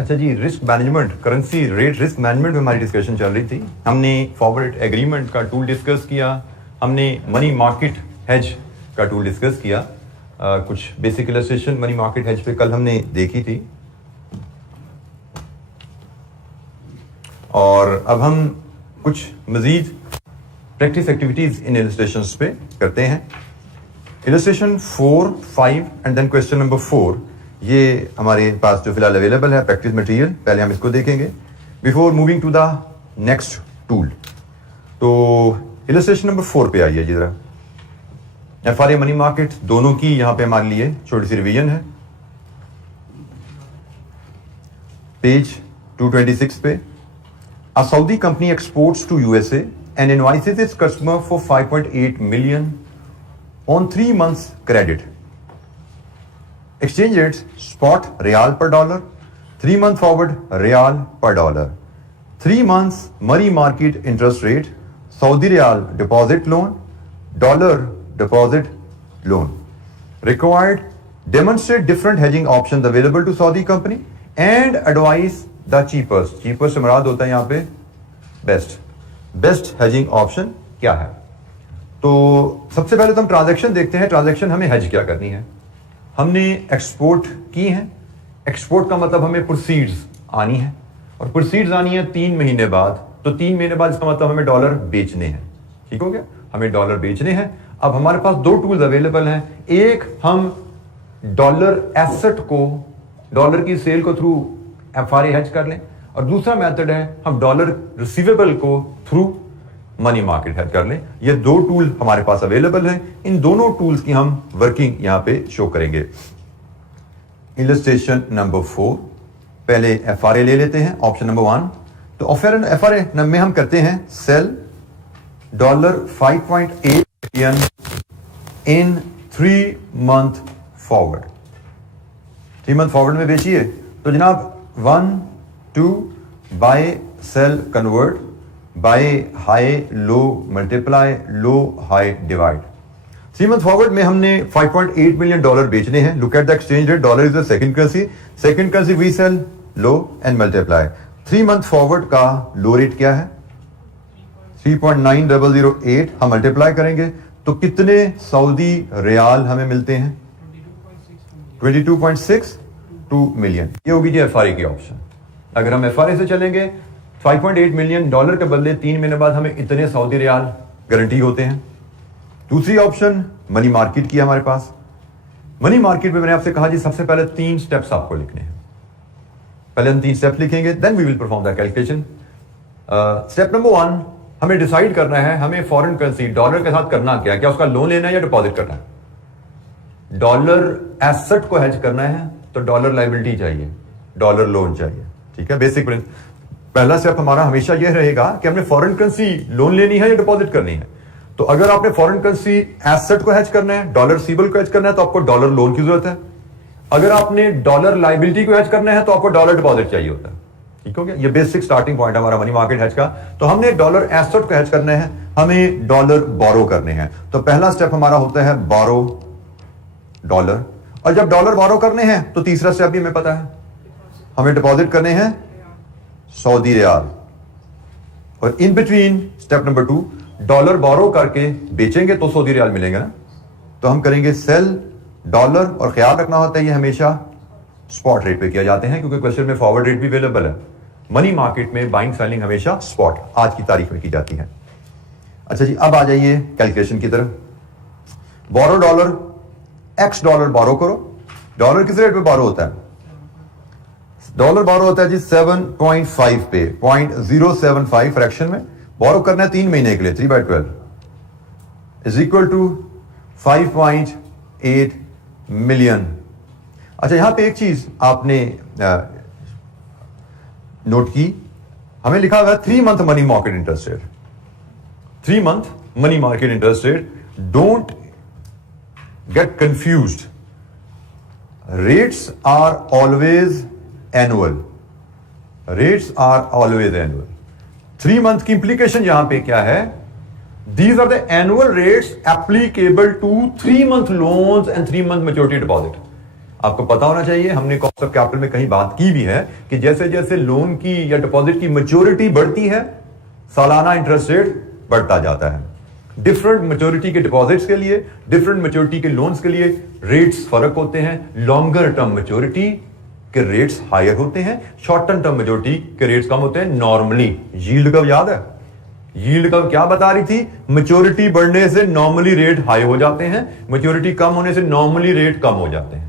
अच्छा जी, risk management, currency rate risk management में हमारी डिस्कशन चल रही थी। हमने फॉरवर्ड एग्रीमेंट का टूल डिस्कस किया, हमने मनी मार्केट हेज का टूल डिस्कस किया। कुछ basic illustration money market hedge पे कल हमने देखी थी, और अब हम कुछ मजीद प्रैक्टिस एक्टिविटीज इन इलस्ट्रेशंस पे करते हैं। Illustration 4, 5 and then question number 4, ये हमारे पास जो फिलहाल अवेलेबल है प्रैक्टिस मटेरियल, पहले हम इसको देखेंगे before moving to the next tool. तो इलस्ट्रेशन नंबर 4 पे आइए जी जरा। एफआरए मनी मार्केट दोनों की यहां पे हमारे लिए छोटी सी रिवीजन है। पेज 226 पे, a Saudi company exports to USA and invoices its customer for 5.8 million on 3 months credit. Exchange rates spot real per dollar, 3-month forward real per dollar, 3 months money market interest rate, Saudi Real deposit loan, dollar deposit loan. Required, demonstrate different hedging options available to Saudi company and advise the cheapest. Cheapest से मुराद होता है यहाँ पे best hedging option क्या है। तो सबसे पहले तो हम ट्रांजैक्शन देखते हैं। ट्रांजैक्शन हमें हेज क्या करनी है। हमने एक्सपोर्ट की है, एक्सपोर्ट का मतलब हमें प्रोसीड्स आनी है, और प्रोसीड्स आनी है 3 महीने बाद। तो 3 महीने बाद इसका मतलब हमें डॉलर बेचने हैं। ठीक हो गया, हमें डॉलर बेचने हैं। अब हमारे पास 2 टूल्स अवेलेबल हैं। एक, हम डॉलर एसेट को, डॉलर की सेल को थ्रू एफआरए हेज कर लें, और दूसरा मेथड है हम डॉलर रिसीवेबल को थ्रू मनी मार्केट हेज कर लें। ये 2 टूल हमारे पास अवेलेबल हैं। इन दोनों टूल्स की हम वर्किंग यहां पे शो करेंगे। इलस्ट्रेशन नंबर 4, पहले एफआरए ले लेते हैं, ऑप्शन नंबर 1। तो एफआरए में हम करते हैं sell $5.8 million in 3 month forward. 3 month forward में बेचिए। तो जनाब 1, 2 buy sell convert, buy high low multiply, low high divide. 3 month forward में हमने $5.8 million बेचने हैं। Look at the exchange rate, dollar is the second currency, we sell low and multiply. 3 month forward का low rate क्या है? 3.9008। हम multiply करेंगे तो कितने सऊदी रियाल हमें मिलते हैं? 22.62 million। ये होगी जी एफआरए की ऑप्शन। अगर हम एफआरए से चलेंगे, $5.8 million के बदले 3 महीने बाद हमें इतने सऊदी रियाल गारंटी होते हैं। दूसरी ऑप्शन मनी मार्केट की हमारे पास। मनी मार्केट में मैंने आपसे कहा जी सबसे पहले 3 स्टेप्स आपको लिखने हैं। पहले हम 3 स्टेप्स लिखेंगे, then we will perform the calculation. Step number 1, हमें डिसाइड करना है हमें फॉरेन करेंसी डॉलर के साथ करना क्या है। क्या उसका लोन लेना है या डिपॉजिट करना है? डॉलर एसेट को हेज करना है तो डॉलर लायबिलिटी चाहिए, डॉलर लोन चाहिए। ठीक है, बेसिक प्रिंसिपल। पहला स्टेप हमारा हमेशा यह रहेगा कि हमने फॉरेन करेंसी लोन लेनी है या डिपॉजिट करनी है। तो अगर आपने फॉरेन करेंसी एसेट को हेज करना है, डॉलर रिसीवेबल को हेज करना है, तो आपको डॉलर लोन की जरूरत है। अगर आपने डॉलर लायबिलिटी को हेज करना है तो आपको डॉलर डिपॉजिट चाहिए होता है। ठीक हो गया, ये बेसिक स्टार्टिंग पॉइंट हमारा मनी मार्केट हेज का। तो हमने डॉलर एसेट को हेज करना है, हमें डॉलर बोरो करने हैं। तो पहला स्टेप हमारा होता है बोरो डॉलर, और जब डॉलर बोरो करने हैं तो तीसरा स्टेप भी हमें पता है, हमें डिपॉजिट करने हैं सऊदी रियाल। और in between step number 2, dollar borrow करके बेचेंगे तो सऊदी रियाल मिलेंगे ना। तो हम करेंगे सेल डॉलर, और ख्याल रखना होता है ये हमेशा स्पॉट रेट पे किया जाते हैं, क्योंकि क्वेश्चन में फॉरवर्ड रेट भी अवेलेबल है। मनी मार्केट में बाइंग सेलिंग हमेशा स्पॉट आज की तारीख में की जाती है। अच्छा जी, अब आ जाइए कैलकुलेशन की तरफ। बोरो डॉलर, एक्स डॉलर बोरो करो। डॉलर किस रेट पे बोरो होता है? डॉलर बोरो होता है जी 7.5 पे, 0.075 फ्रैक्शन में बोरो करना है 3 महीने के लिए। 3/12 इज इक्वल टू 5.8 million। अच्छा, यहां पे एक चीज आपने नोट की, हमें लिखा हुआ है 3 month money market interest rate. 3 month money market interest rate. Don't get confused, rates are always annual. Rates are always annual. 3 month की इंप्लीकेशन यहां पे क्या है? These are the annual rates applicable to 3 month loans and 3 month maturity deposit. आपको पता होना चाहिए, हमने कॉस्ट ऑफ कैपिटल में कहीं बात की भी है कि जैसे जैसे लोन की या डिपॉजिट की मैच्योरिटी बढ़ती है, सालाना इंटरेस्ट रेट बढ़ता जाता है। डिफरेंट मैच्योरिटी के डिपॉजिट्स के लिए, डिफरेंट मैच्योरिटी के लोन्स के लिए रेट्स फर्क होते हैं। लॉन्गर टर्म मैच्योरिटी के रेट्स हायर होते हैं, शॉर्ट टर्म मैच्योरिटी के रेट्स कम होते हैं। नॉर्मली यील्ड कर्व याद है, यील्ड कर्व क्या बता रही थी? मैच्योरिटी बढ़ने से नॉर्मली रेट हाई हो जाते हैं, मैच्योरिटी कम होने से नॉर्मली रेट कम हो जाते हैं।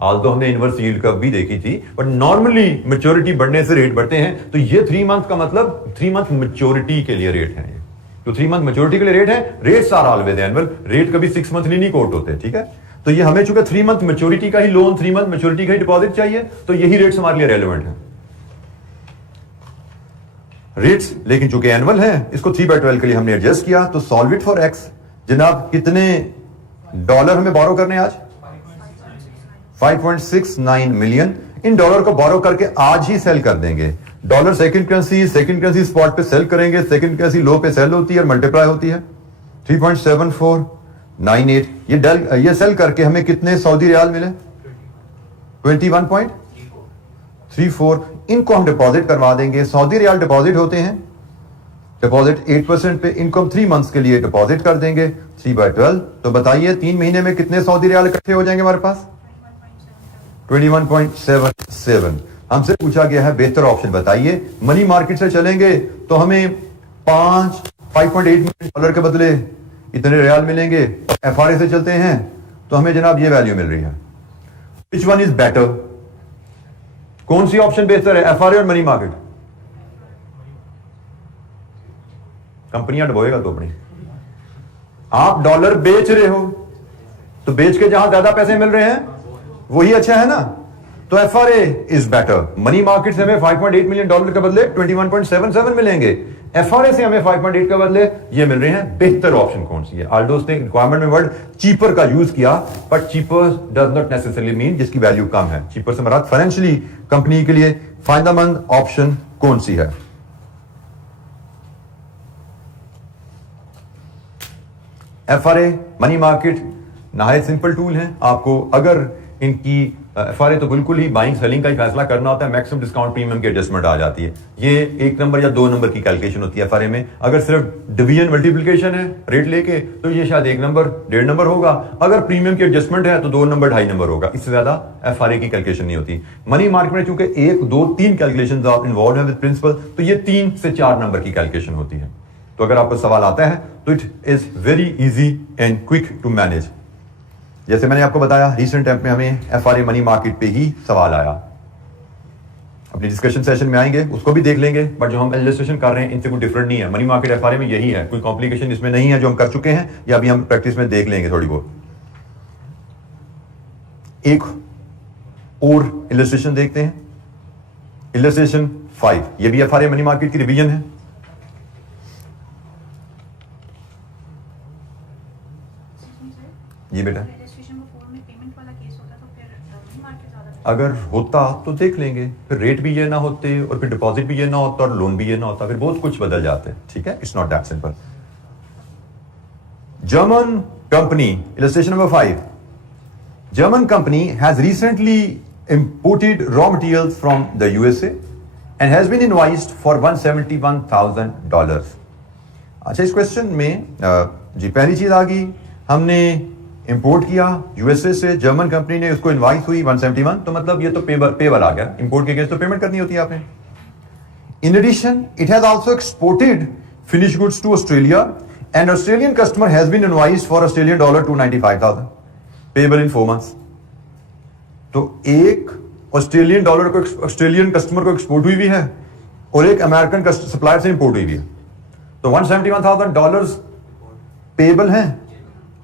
आज तो हमने इनवर्स यील्ड कर्व भी देखी थी, बट नॉर्मली मैच्योरिटी बढ़ने से रेट बढ़ते हैं। तो ये 3 मंथ का मतलब 3 मंथ मैच्योरिटी के लिए रेट है। तो 3 मंथ मैच्योरिटी के लिए रेट है। Rates are always annual, rate कभी 6 मंथली नहीं कोट होते, ठीक है। तो ये हमें चूंकि 3 मंथ मैच्योरिटी का ही लोन, 3 मंथ मैच्योरिटी का ही डिपॉजिट चाहिए, तो यही रेट्स हमारे लिए रेलेवेंट है रेट्स। लेकिन चूंकि एनुअल है, इसको 3/12 के लिए हमने एडजस्ट किया। तो सॉल्व इट फॉर एक्स। जनाब कितने डॉलर हमें बोरो करने आज? 5.69 मिलियन। इन डॉलर को बोरो करके आज ही सेल कर देंगे। डॉलर सेकंड करेंसी स्पॉट पे सेल करेंगे। सेकंड करेंसी लो पे सेल होती है और मल्टीप्लाई होती है। 3.7498 ये सेल करके हमें कितने सऊदी रियाल मिले? 21.34। इनको हम डिपॉजिट करवा देंगे। सऊदी रियाल डिपॉजिट होते हैं, डिपॉजिट 8% पे। इनको हम 3 मंथ्स के लिए डिपॉजिट कर देंगे 3/12। तो बताइए 3 महीने में कितने सऊदी रियाल इकट्ठे हो जाएंगे हमारे पास? 21.77। हमसे पूछा गया है बेहतर ऑप्शन बताइए। मनी मार्केट से चलेंगे तो हमें 5.8 मिलियन डॉलर के बदले इतने रियाल मिलेंगे। एफआरए से चलते हैं तो हमें जनाब ये वैल्यू मिल रही है। Which one is better? कौन सी ऑप्शन बेहतर है, एफआरए और मनी मार्केट? कंपनियां डुबोएगा तो अपनी। आप डॉलर बेच रहे हो तो बेच के जहां ज्यादा पैसे मिल रहे हैं वही अच्छा है ना। तो FRA is better. Money market से हमें 5.8 मिलियन डॉलर के बदले 21.77 मिलेंगे। एफआरए से हमें 5.8 के बदले ये मिल रहे हैं। बेहतर ऑप्शन कौन सी है? आल्डोस ने रिक्वायरमेंट में वर्ड चीपर का यूज किया, but cheaper does not necessarily mean जिसकी वैल्यू कम है। चीपर से मराद फाइनेंशियली कंपनी के लिए फायदेमंद ऑप्शन कौन सी है? एफआरए, मनी मार्केट नहायत सिंपल टूल है। आपको अगर इनकी एफआरए तो बिल्कुल ही बाइंग सेलिंग का ही फैसला करना होता है, मैक्सिमम डिस्काउंट प्रीमियम की एडजस्टमेंट आ जाती है। ये 1 नंबर या 2 नंबर की कैलकुलेशन होती है एफआरए में। अगर सिर्फ डिवीजन मल्टीप्लिकेशन है रेट लेके तो ये शायद 1 नंबर 1.5 नंबर होगा। अगर प्रीमियम की एडजस्टमेंट है तो 2 नंबर 2.5 नंबर होगा। इससे ज्यादा एफआरए की कैलकुलेशन नहीं होती। मनी मार्केट में चूंकि 1, 2, 3 कैलकुलेशन इन्वॉल्व है विद प्रिंसिपल, तो ये 3 से 4 नंबर की कैलकुलेशन होती है। तो अगर आपको सवाल आता है तो it is very easy and quick to manage. जैसे मैंने आपको बताया रिसेंट टाइम में हमें एफआरए मनी मार्केट पे ही सवाल आया। अपनी डिस्कशन सेशन में आएंगे उसको भी देख लेंगे, बट जो हम इलस्ट्रेशन कर रहे हैं इनसे कोई डिफरेंट नहीं है। मनी मार्केट एफआरए में यही है, कोई कॉम्प्लिकेशन इसमें नहीं है। जो हम कर चुके हैं या अभी हम प्रैक्टिस में देख लेंगे थोड़ी बहुत। एक और इलस्ट्रेशन देखते हैं, इलस्ट्रेशन 5। ये भी एफआरए मनी मार्केट की रिवीजन है। ये बेटा अगर होता तो देख लेंगे, फिर रेट भी ये ना होते और फिर डिपॉजिट भी ये ना होता और लोन भी ये ना होता, फिर बहुत कुछ बदल जाते। ठीक है, it's not that simple. German company, illustration number 5। German company has recently imported raw materials from the USA and has been invoiced for $171,000। अच्छा, इस क्वेश्चन में जी पहली चीज आ गई, हमने इंपोर्ट किया यूएसए से, जर्मन कंपनी ने उसको इनवाइस हुई 171, तो मतलब ये तो पेबल आ गया। इंपोर्ट के अगेंस्ट तो पेमेंट करनी होती है आपने। In addition it has also exported finish goods to Australia and Australian customer has been invoiced for $295,000 payable in 4 months. तो एक ऑस्ट्रेलियन डॉलर को ऑस्ट्रेलियन कस्टमर को एक्सपोर्ट हुई भी है और एक अमेरिकन सप्लायर से इंपोर्ट हुई भी है। तो $171,000 पेबल है,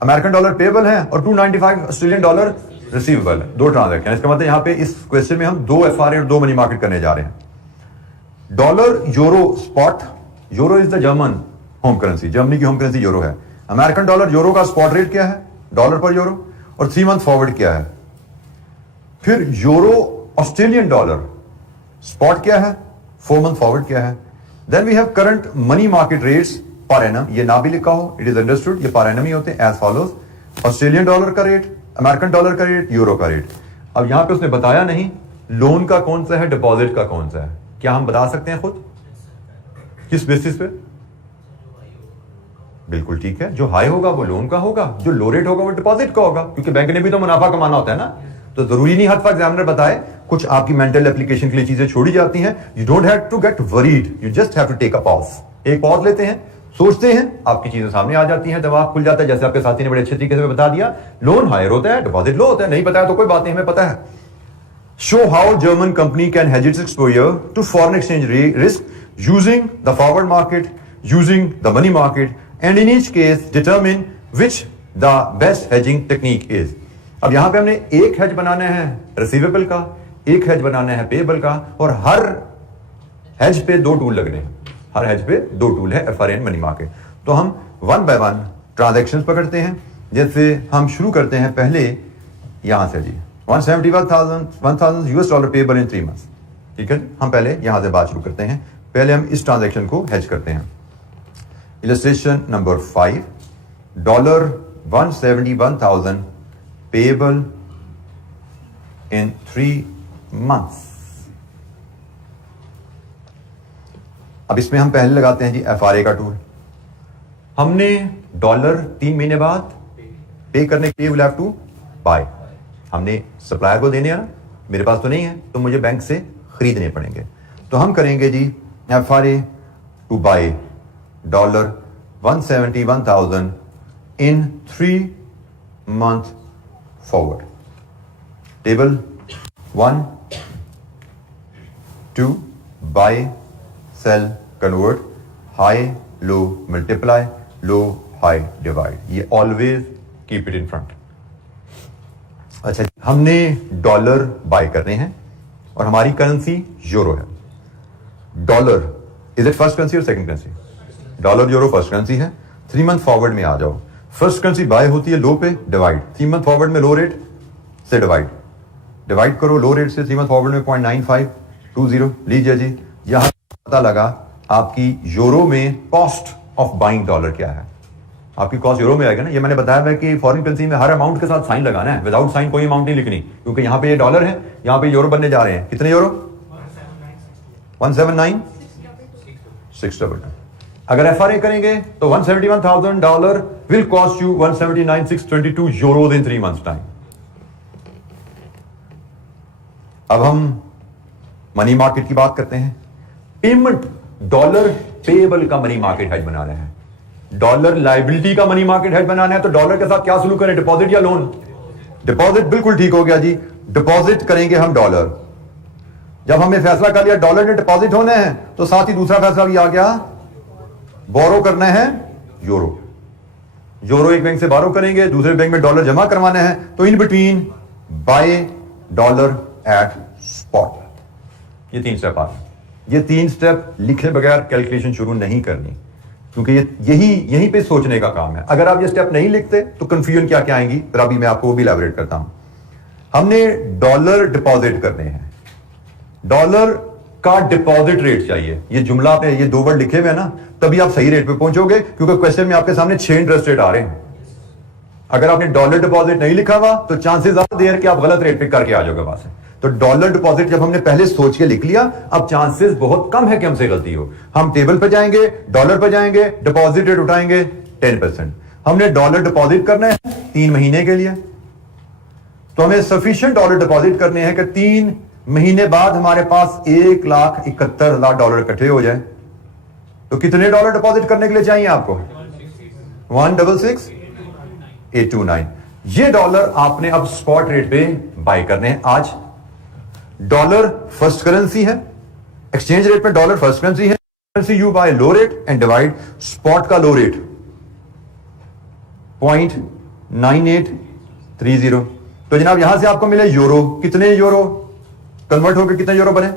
अमेरिकन डॉलर पेबल है, और $295 ऑस्ट्रेलियन डॉलर रिसीवेबल है। 2 ट्रांजैक्शन। इसका मतलब यहां पे इस क्वेश्चन में हम 2 एफआरए और 2 मनी मार्केट करने जा रहे हैं। Dollar euro spot, euro is the German home currency, Germany की होम करेंसी यूरो है। अमेरिकन डॉलर यूरो का स्पॉट रेट क्या है डॉलर पर यूरो, और 3 मंथ फॉरवर्ड क्या है। फिर यूरो ऑस्ट्रेलियन डॉलर स्पॉट क्या है, 4 मंथ फॉरवर्ड क्या है। Then we have current money market rates per annum. ये ना भी लिखा हो, इट इज अंडरस्टूड, ये पर एनम ही होते हैं। एज फॉलोज, ऑस्ट्रेलियन डॉलर का रेट, अमेरिकन डॉलर का रेट, यूरो का रेट। अब यहां पे उसने बताया नहीं लोन का कौन सा है, डिपॉजिट का कौन सा है। क्या हम बता सकते हैं खुद? किस बेसिस पे? बिल्कुल ठीक है, जो हाई होगा वो लोन का होगा, जो लो रेट होगा वो डिपॉजिट का होगा, क्योंकि बैंक ने भी तो मुनाफा कमाना होता है ना। तो जरूरी नहीं हर वक्त एग्जामिनर बताए, कुछ आपकी मेंटल एप्लीकेशन के लिए चीजें छोड़ी जाती हैं। You don't have to get worried, you just have to take a pause. एक पॉज लेते हैं, सोचते हैं, आपकी चीजें सामने आ जाती हैं, दिमाग खुल जाता है। जैसे आपके साथी ने बड़े अच्छे तरीके से बता दिया, लोन हायर होता है, डिपॉजिट लो होता है। नहीं बताया तो कोई बात नहीं, हमें पता है। Show how German company can hedge its exposure to foreign exchange risk using the forward market, using the money market, and in each case determine which the best hedging technique is. अब यहां पे हमने एक hedge बनाना है receivable का, एक hedge बनाना है payable का, और हर हेज पे दो टूल लगने हैं। हर हेज पे दो टूल है, FRN मनी मार्केट। तो हम वन बाय वन ट्रांजैक्शंस पकड़ते हैं। जैसे हम शुरू करते हैं पहले यहां से जी, 171,000 US$ पेएबल इन 3 months। ठीक है, हम पहले यहां से बात शुरू करते हैं। पहले हम इस ट्रांजैक्शन को हेज करते हैं। इलस्ट्रेशन नंबर 5, $171,000 पेएबल इन 3 months। अब इसमें हम पहले लगाते हैं जी FRA का टूल। हमने डॉलर 3 महीने बाद पे करने के लिए विल हैव टू बाय। हमने सप्लायर को देने हैं ना, मेरे पास तो नहीं है, तो मुझे बैंक से खरीदने पड़ेंगे। तो हम करेंगे जी FRA to buy $171,000 in 3 month forward. Table 1, 2 buy, sell, convert, high low multiply, low high divide. ये always keep it in front. अच्छा, हमने डॉलर बाय करने हैं और हमारी करेंसी यूरो है। Dollar is it first currency और second currency? Dollar euro first currency है। 3 month फॉरवर्ड में आ जाओ। फर्स्ट करेंसी बाय होती है लो पे, डिवाइड। 3 month फॉरवर्ड में लो रेट से डिवाइड करो लो रेट से। 3 month फॉरवर्ड में 0.9520 लीजिए जी। यहां पता लगा आपकी यूरो में कॉस्ट ऑफ बाइंग डॉलर क्या है। आपकी कॉस्ट यूरो में आएगा ना। ये मैंने बताया है कि फॉरेन करेंसी में हर अमाउंट के साथ साइन लगाना है, विदाउट साइन कोई अमाउंट नहीं लिखनी, क्योंकि यहां पे ये डॉलर है, यहां पे यूरो बनने जा रहे हैं। कितने यूरो? 179,622। अगर FRA करेंगे तो $171,000 will cost you 179,622 euro in 3 months time. अब हम मनी मार्केट की बात करते हैं। पेमेंट डॉलर पेएबल का मनी मार्केट हेज बनाना है, डॉलर लायबिलिटी का मनी मार्केट हेज बनाना है। तो डॉलर के साथ क्या सलूक करें, डिपॉजिट या लोन? डिपॉजिट, बिल्कुल ठीक हो गया जी। डिपॉजिट करेंगे हम डॉलर। जब हमने फैसला कर लिया डॉलर ने डिपॉजिट होने हैं, तो साथ ही दूसरा फैसला भी आ गया, बोरो करना है यूरो। यूरो एक बैंक से बोरो करेंगे, दूसरे बैंक में डॉलर जमा करवाना है। तो in between buy dollar at spot. ये 3 स्टेप आ गए। ये 3 स्टेप लिखे बगैर कैलकुलेशन शुरू नहीं करनी, क्योंकि यहीं पे सोचने का काम है। अगर आप ये स्टेप नहीं लिखते तो कंफ्यूजन क्या क्या आएंगी, जरा अभी मैं आपको वो भी इलैबोरेट करता हूं। हमने डॉलर डिपॉजिट करने हैं, डॉलर का डिपॉजिट रेट चाहिए। ये जुमला पे ये 2 वर्ड लिखे हुए हैं ना, तभी आप सही रेट पे पहुंचोगे, क्योंकि क्वेश्चन में आपके सामने 6 इंटरेस्ट रेट आ रहे हैं। अगर आपने डॉलर डिपॉजिट नहीं लिखा हुआ तो चांसेस आर देयर कि आप गलत रेट पे करके आ जाओगे वहां से। तो डॉलर डिपॉजिट जब हमने पहले सोच के लिख लिया, अब चांसेस बहुत कम है कि हमसे गलती हो। हम टेबल पे जाएंगे, डॉलर पे जाएंगे, डिपॉजिट रेट उठाएंगे 10%। हमने डॉलर डिपॉजिट करना है 3 महीने के लिए, तो हमें सफिशिएंट डॉलर डिपॉजिट करने हैं कि 3 महीने बाद हमारे पास $1,71,000 इकट्ठे हो जाए। तो कितने डॉलर डिपॉजिट करने के लिए चाहिए आपको? 166,829। ये डॉलर आपने अब स्पॉट रेट पे बाय करने हैं। आज डॉलर फर्स्ट करेंसी है, एक्सचेंज रेट में डॉलर फर्स्ट करेंसी है। Currency you buy low rate and divide spot का लो रेट 0.9830। तो जनाब यहां से आपको मिले यूरो। कितने यूरो कन्वर्ट होकर कितने यूरो बने?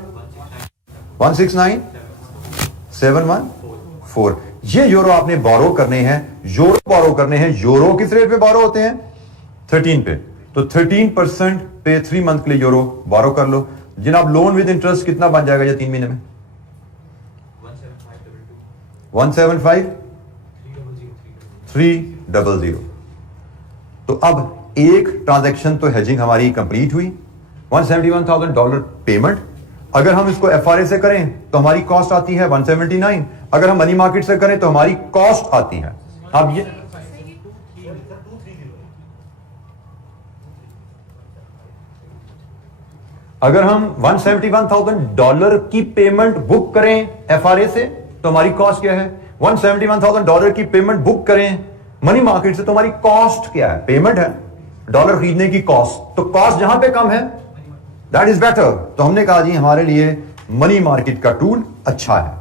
169,714। ये यूरो आपने बोरो करने हैं, यूरो बोरो करने हैं। यूरो किस रेट पे बोरो होते हैं? 13 पे। तो 13% पे 3 मंथ के लिए यूरो बोरो कर लो। जनाब लोन विद इंटरेस्ट कितना बन जाएगा ये 3 महीने में? 175,300। तो अब एक ट्रांजैक्शन तो हेजिंग हमारी कंप्लीट हुई। $171,000 पेमेंट। अगर हम इसको FRA से करें तो हमारी कॉस्ट आती है 179। अगर हम मनी मार्केट से करें तो हमारी कॉस्ट आती है, अब ये अगर हम $171,000 की पेमेंट बुक करें FRA से तो हमारी कॉस्ट क्या है, $171,000 की पेमेंट बुक करें मनी मार्केट से तो हमारी कॉस्ट क्या है, पेमेंट है, डॉलर खरीदने की कॉस्ट। तो कॉस्ट जहां पे कम है दैट इज बेटर। तो हमने कहा जी हमारे लिए मनी मार्केट का टूल अच्छा है,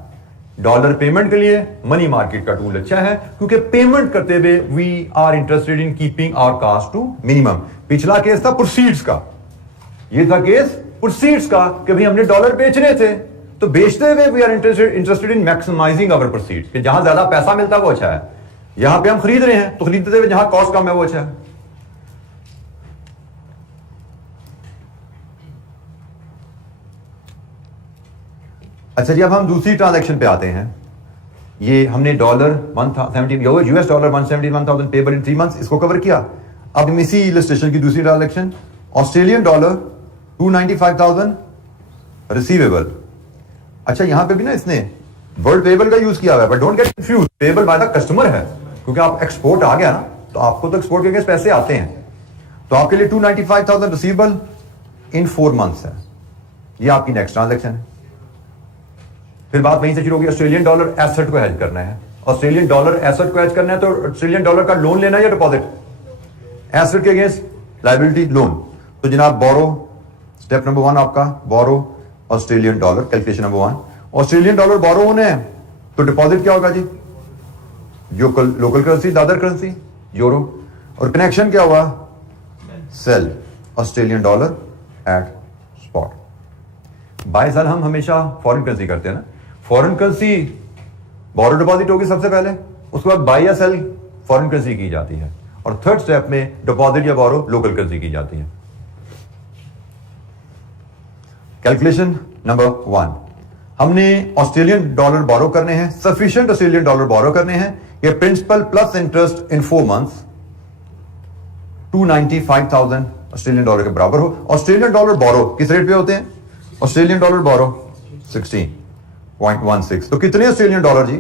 डॉलर पेमेंट के लिए मनी मार्केट का टूल अच्छा है, क्योंकि पेमेंट करते हुए we are interested in keeping our cost to minimum. पिछला केस था प्रोसीड्स का, ये था केस प्रोसीड्स का कि भाई हमने डॉलर बेचने थे, तो बेचते हुए we are interested in maximising our proceeds, कि जहां ज्यादा पैसा मिलता है वो अच्छा है। यहां पे हम खरीद रहे हैं तो खरीदते हुए जहां कॉस्ट कम है वो अच्छा है। अच्छा जी, अब हम दूसरी ट्रांजैक्शन पे आते हैं। ये हमने US dollar 171,000 payable in 3 months इसको कवर किया। अब हम इसी इलस्ट्रेशन की दूसरी ट्रांजैक्शन ऑस्ट्रेलियन डॉलर 295,000 रिसीवेबल। अच्छा, यहां पे भी ना इसने वर्ड पेबल का यूज किया हुआ है, but don't get confuse, payable by the customer है, क्योंकि आप एक्सपोर्ट आ गया ना तो आपको तो एक्सपोर्ट के अगेंस्ट पैसे आते हैं। तो आपके लिए 295,000 रिसीवेबल इन 4 months है, ये आपकी नेक्स्ट ट्रांजैक्शन है। फिर बात वहीं से शुरू होगी, ऑस्ट्रेलियन डॉलर एसेट को हेज करना है। ऑस्ट्रेलियन डॉलर एसेट को हेज करना है तो ऑस्ट्रेलियन डॉलर का लोन लेना है या डिपॉजिट, एसेट के अगेंस्ट लायबिलिटी लोन। तो जनाब बोरो, स्टेप नंबर 1 आपका borrow Australian dollar, calculation number 1। Australian dollar borrow होने हैं तो डिपॉजिट क्या होगा जी, local currency, other currency euro, और कनेक्शन क्या हुआ, sell Australian dollar at spot. Buy sell हम हमेशा फॉरेन करेंसी करते हैं ना, फॉरेन करेंसी बोरो डिपॉजिट होगी सबसे पहले, उसके बाद बाय या सेल फॉरेन करेंसी की जाती है, और थर्ड स्टेप में डिपॉजिट या बोरो लोकल करेंसी की जाती है। कैलकुलेशन नंबर 1, हमने ऑस्ट्रेलियन डॉलर बोरो करने हैं, सफिशिएंट ऑस्ट्रेलियन डॉलर बोरो करने हैं। ये principal plus interest in 4 months 295,000 Australian dollar के बराबर हो। ऑस्ट्रेलियन डॉलर बोरो किस रेट पे होते हैं, ऑस्ट्रेलियन डॉलर बोरो 16.16, तो कितने ऑस्ट्रेलियन डॉलर जी,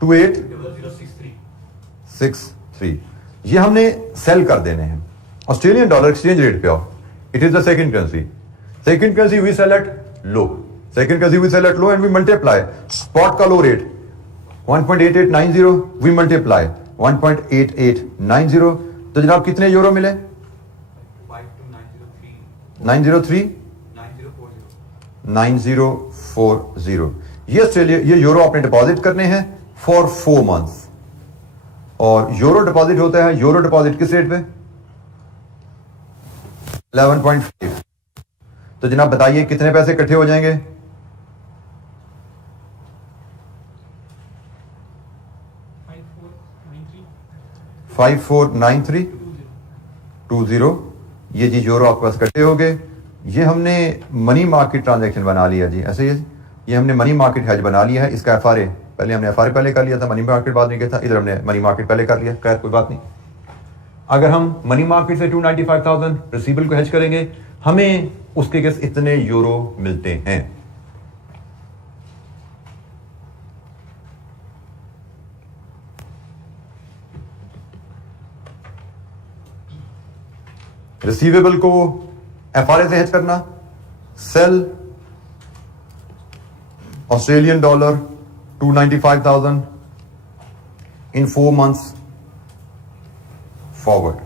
2863। ये हमने सेल कर देने हैं ऑस्ट्रेलियन डॉलर एक्सचेंज रेट पे। It is the second currency, second currency we sell at low, second currency we sell at low and we multiply spot का लो रेट 1.8890, वी मल्टीप्लाई 1.8890, तो जनाब कितने यूरो मिले, 9040। ये ऑस्ट्रेलिया, ये euro आपने deposit करने हैं फॉर 4 months, और यूरो डिपॉजिट होता है, यूरो डिपॉजिट किस रेट पे, 11.5। तो जनाब बताइए कितने पैसे इकट्ठे हो जाएंगे, 549320। ये जी यूरो आपके पास इकट्ठे हो गए। ये हमने मनी मार्केट ट्रांजैक्शन बना लिया जी, ऐसे ही ये हमने मनी मार्केट हैज बना लिया है। इसका FRA पहले हमने FRA पहले कर लिया था, मनी मार्केट बाद नहीं किया था, इधर हमने मनी मार्केट पहले कर लिया, खैर कोई बात नहीं। अगर हम मनी मार्केट से 295,000 रिसीवेबल को हेज करेंगे, हमें उसके केस इतने यूरो मिलते हैं। रिसीवेबल को FRA से हेज करना, sell Australian dollar 295,000 in 4 months forward.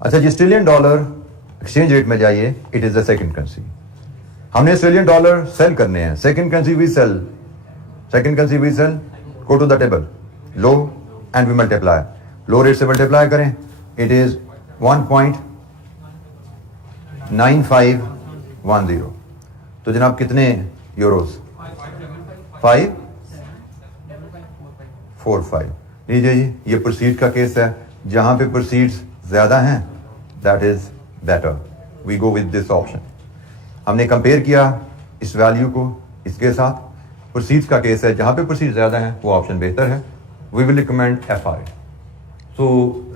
अच्छा जी, ऑस्ट्रेलियन डॉलर एक्सचेंज रेट में जाइए, it is the second currency. हमने ऑस्ट्रेलियन डॉलर सेल करने हैं, second currency we sell, second currency we sell, go to the table, low and we multiply, low rate से multiply करें, it is 1.9510। तो तो जनाब कितने यूरोस? 545। लीजिए जी, ये प्रोसीड का केस है, जहां पे प्रोसीड्स ज्यादा हैं that is better, we go with this option. हमने कंपेयर किया इस वैल्यू को इसके साथ, प्रोसीड्स का केस है, जहां पे प्रोसीड ज्यादा है वो ऑप्शन बेहतर है, we will recommend FRA। So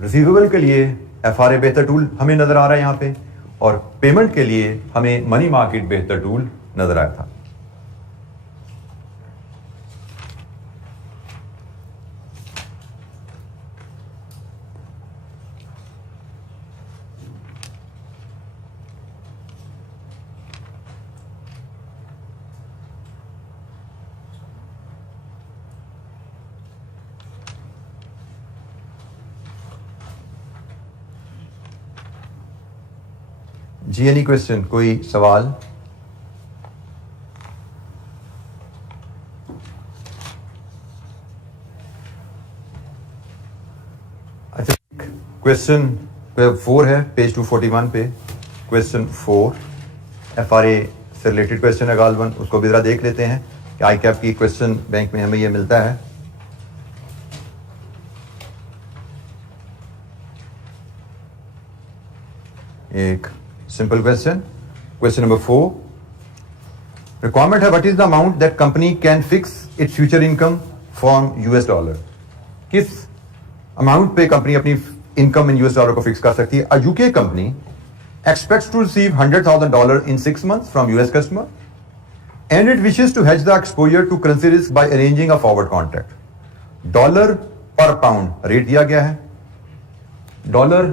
receivable के लिए FRA बेहतर टूल हमें नजर आ रहा है यहाँ पे, और पेमेंट के लिए हमें मनी मार्केट बेहतर टूल नजर आया था। जी एनी क्वेश्चन, कोई सवाल? अच्छा, क्वेश्चन 4 है पेज 241 पे, क्वेश्चन 4 FRA से रिलेटेड क्वेश्चन है गालबन, उसको भी जरा देख लेते हैं कि आई कैप की क्वेश्चन बैंक में हमें ये मिलता है। एक simple question, question number 4, requirement है what is the amount that company can fix its future income from US dollar. किस अमाउंट पे कंपनी अपनी इनकम इन US डॉलर को फिक्स कर सकती है? A UK company expects to receive $100,000 in 6 months from US customer and it wishes to hedge the exposure to currency risk by arranging a forward contract. Dollar पर pound rate दिया गया है। Dollar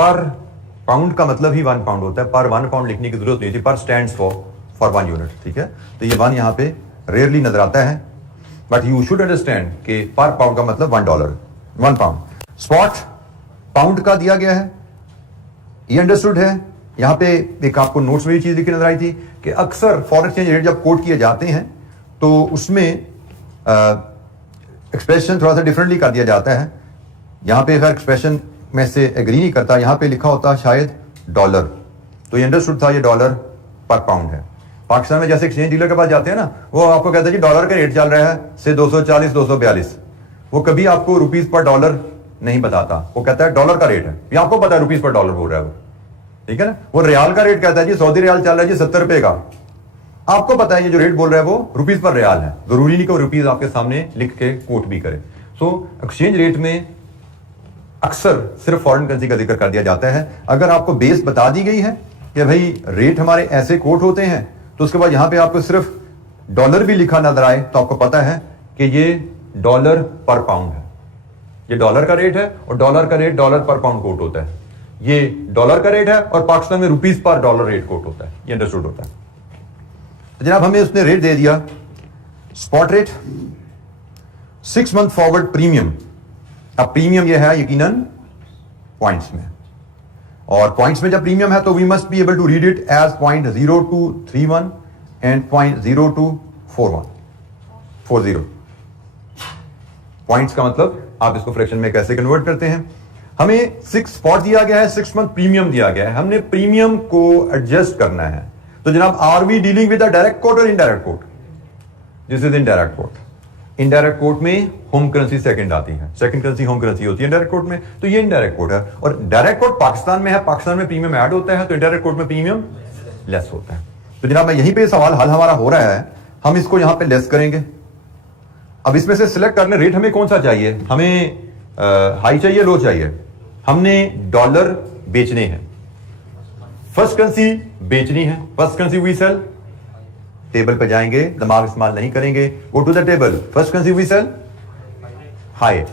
पर pound का मतलब ही 1 pound होता है, पर 1 पाउंड लिखने की जरूरत नहीं थी, पर स्टैंड्स फॉर 1 यूनिट, ठीक है। तो ये 1 यहां पे रेयरली नजर आता है, बट यू शुड अंडरस्टैंड कि पर पाउंड का मतलब $1, 1 पाउंड। स्पॉट पाउंड का दिया गया है, ये अंडरस्टूड है। यहां पे एक आपको नोट्स में भी चीज लिखी नजर आई थी कि अक्सर फॉरेन एक्सचेंज रेट जब कोट किए जाते हैं तो उसमें एक्सप्रेशन थोड़ा सा डिफरेंटली कर दिया जाता है। यहां पे अगर एक्सप्रेशन में से एग्री नहीं करता, यहां पे लिखा होता शायद डॉलर, तो ये अंडरस्टूड था ये डॉलर पर पाउंड है। पाकिस्तान में जैसे एक्सचेंज डीलर के पास जाते हैं ना, वो आपको कहता है जी डॉलर का रेट चल रहा है से 240 242, वो कभी आपको रुपीज पर डॉलर नहीं बताता, वो कहता है डॉलर का रेट है, ये आपको पता है रुपीज पर डॉलर बोल रहा है वो, ठीक है ना। वो रियाल का रेट कहता है जी सऊदी रियाल चल रहा है जी 70 रुपए का, आपको पता है ये जो रेट बोल रहा है वो रुपीज पर रियाल है, जरूरी नहीं कि वो रुपीज आपके सामने लिख के कोट भी करे। सो एक्सचेंज रेट में अक्सर सिर्फ फॉरेन करेंसी का जिक्र कर दिया जाता है। अगर आपको बेस बता दी गई है कि भाई रेट हमारे ऐसे कोट होते हैं, तो उसके बाद यहां पे आपको सिर्फ डॉलर भी लिखा नजर आए तो आपको पता है कि ये डॉलर पर पाउंड है, ये डॉलर का रेट है, और डॉलर का रेट डॉलर पर पाउंड कोट होता है। ये डॉलर का रेट है और पाकिस्तान में rupees per dollar rate quote होता है, ये अंडरस्टूड होता है। तो जनाब हमें उसने रेट दे दिया, spot rate 6 month forward premium. अब प्रीमियम ये है यकीनन पॉइंट्स में, और पॉइंट्स में जब प्रीमियम है तो we must be able to read it as 0.0231 and 0.0240। Points का मतलब आप इसको फ्रैक्शन में कैसे कन्वर्ट करते हैं। हमें 6 स्पॉट दिया गया है, 6 मंथ प्रीमियम दिया गया है, हमने प्रीमियम को एडजस्ट करना है। तो जनाब are we dealing with a direct quote और indirect quote? This is indirect quote. Indirect quote में होम करेंसी सेकंड आती है, सेकंड करेंसी होम करेंसी होती है इनडायरेक्ट कोट में, तो ये इनडायरेक्ट कोट है। और डायरेक्ट कोट पाकिस्तान में है, पाकिस्तान में प्रीमियम ऐड होता है, तो इनडायरेक्ट कोट में प्रीमियम लेस होता है। तो जनाब मैं यहीं पे सवाल हल हमारा हो रहा है, हम इसको यहां पे लेस करेंगे। अब इसमें से सिलेक्ट करने रेट हमें कौन सा चाहिए, हमें हाई चाहिए लो चाहिए। हमने डॉलर बेचने हैं, फर्स्ट करेंसी बेचनी है, first currency we sell. Table पे जाएंगे, दिमाग इस्तेमाल नहीं करेंगे, go to the table, first currency we sell high rate,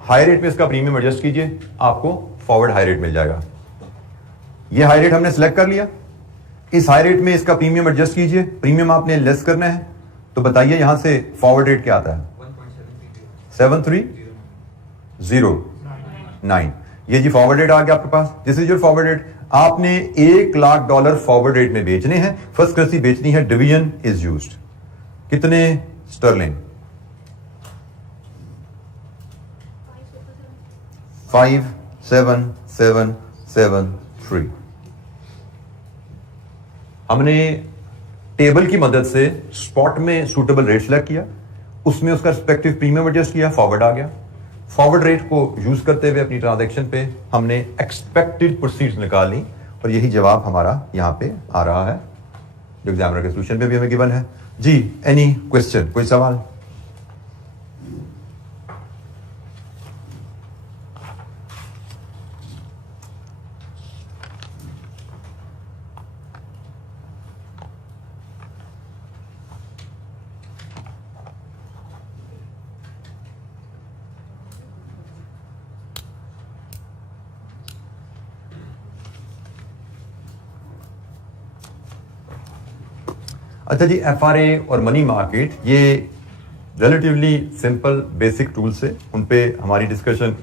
high rate में इसका प्रीमियम एडजस्ट कीजिए, आपको फॉरवर्ड हाई रेट मिल जाएगा। ये हाई रेट हमने सिलेक्ट कर लिया, इस हाई रेट में इसका प्रीमियम एडजस्ट कीजिए, प्रीमियम आपने लेस करना है, तो बताइए यहां से फॉरवर्ड रेट क्या आता है? 7309। ये जी फॉरवर्ड रेट आ गया आपके पास, this is your forward rate. आपने $1,00,000 फॉरवर्ड रेट में बेचने हैं, फर्स्ट करेंसी बेचनी है, डिवीजन इज यूज्ड। कितने स्टर्लिंग? 5773। हमने टेबल की मदद से स्पॉट में सूटेबल रेट सेलेक्ट किया, उसमें उसका रिस्पेक्टिव प्रीमियम एडजस्ट किया, फॉरवर्ड आ गया। फॉरवर्ड रेट को यूज करते हुए अपनी ट्रांजैक्शन पे हमने एक्सपेक्टेड प्रोसीड्स निकाल ली और यही जवाब हमारा यहाँ पे आ रहा है जो एग्जामिनर के सोल्यूशन पे भी हमें गिवन है। जी, एनी क्वेश्चन, कोई सवाल? अच्छा जी, एफआरए और मनी मार्केट ये रिलेटिवली सिंपल बेसिक टूल्स है, उन पे हमारी डिस्कशन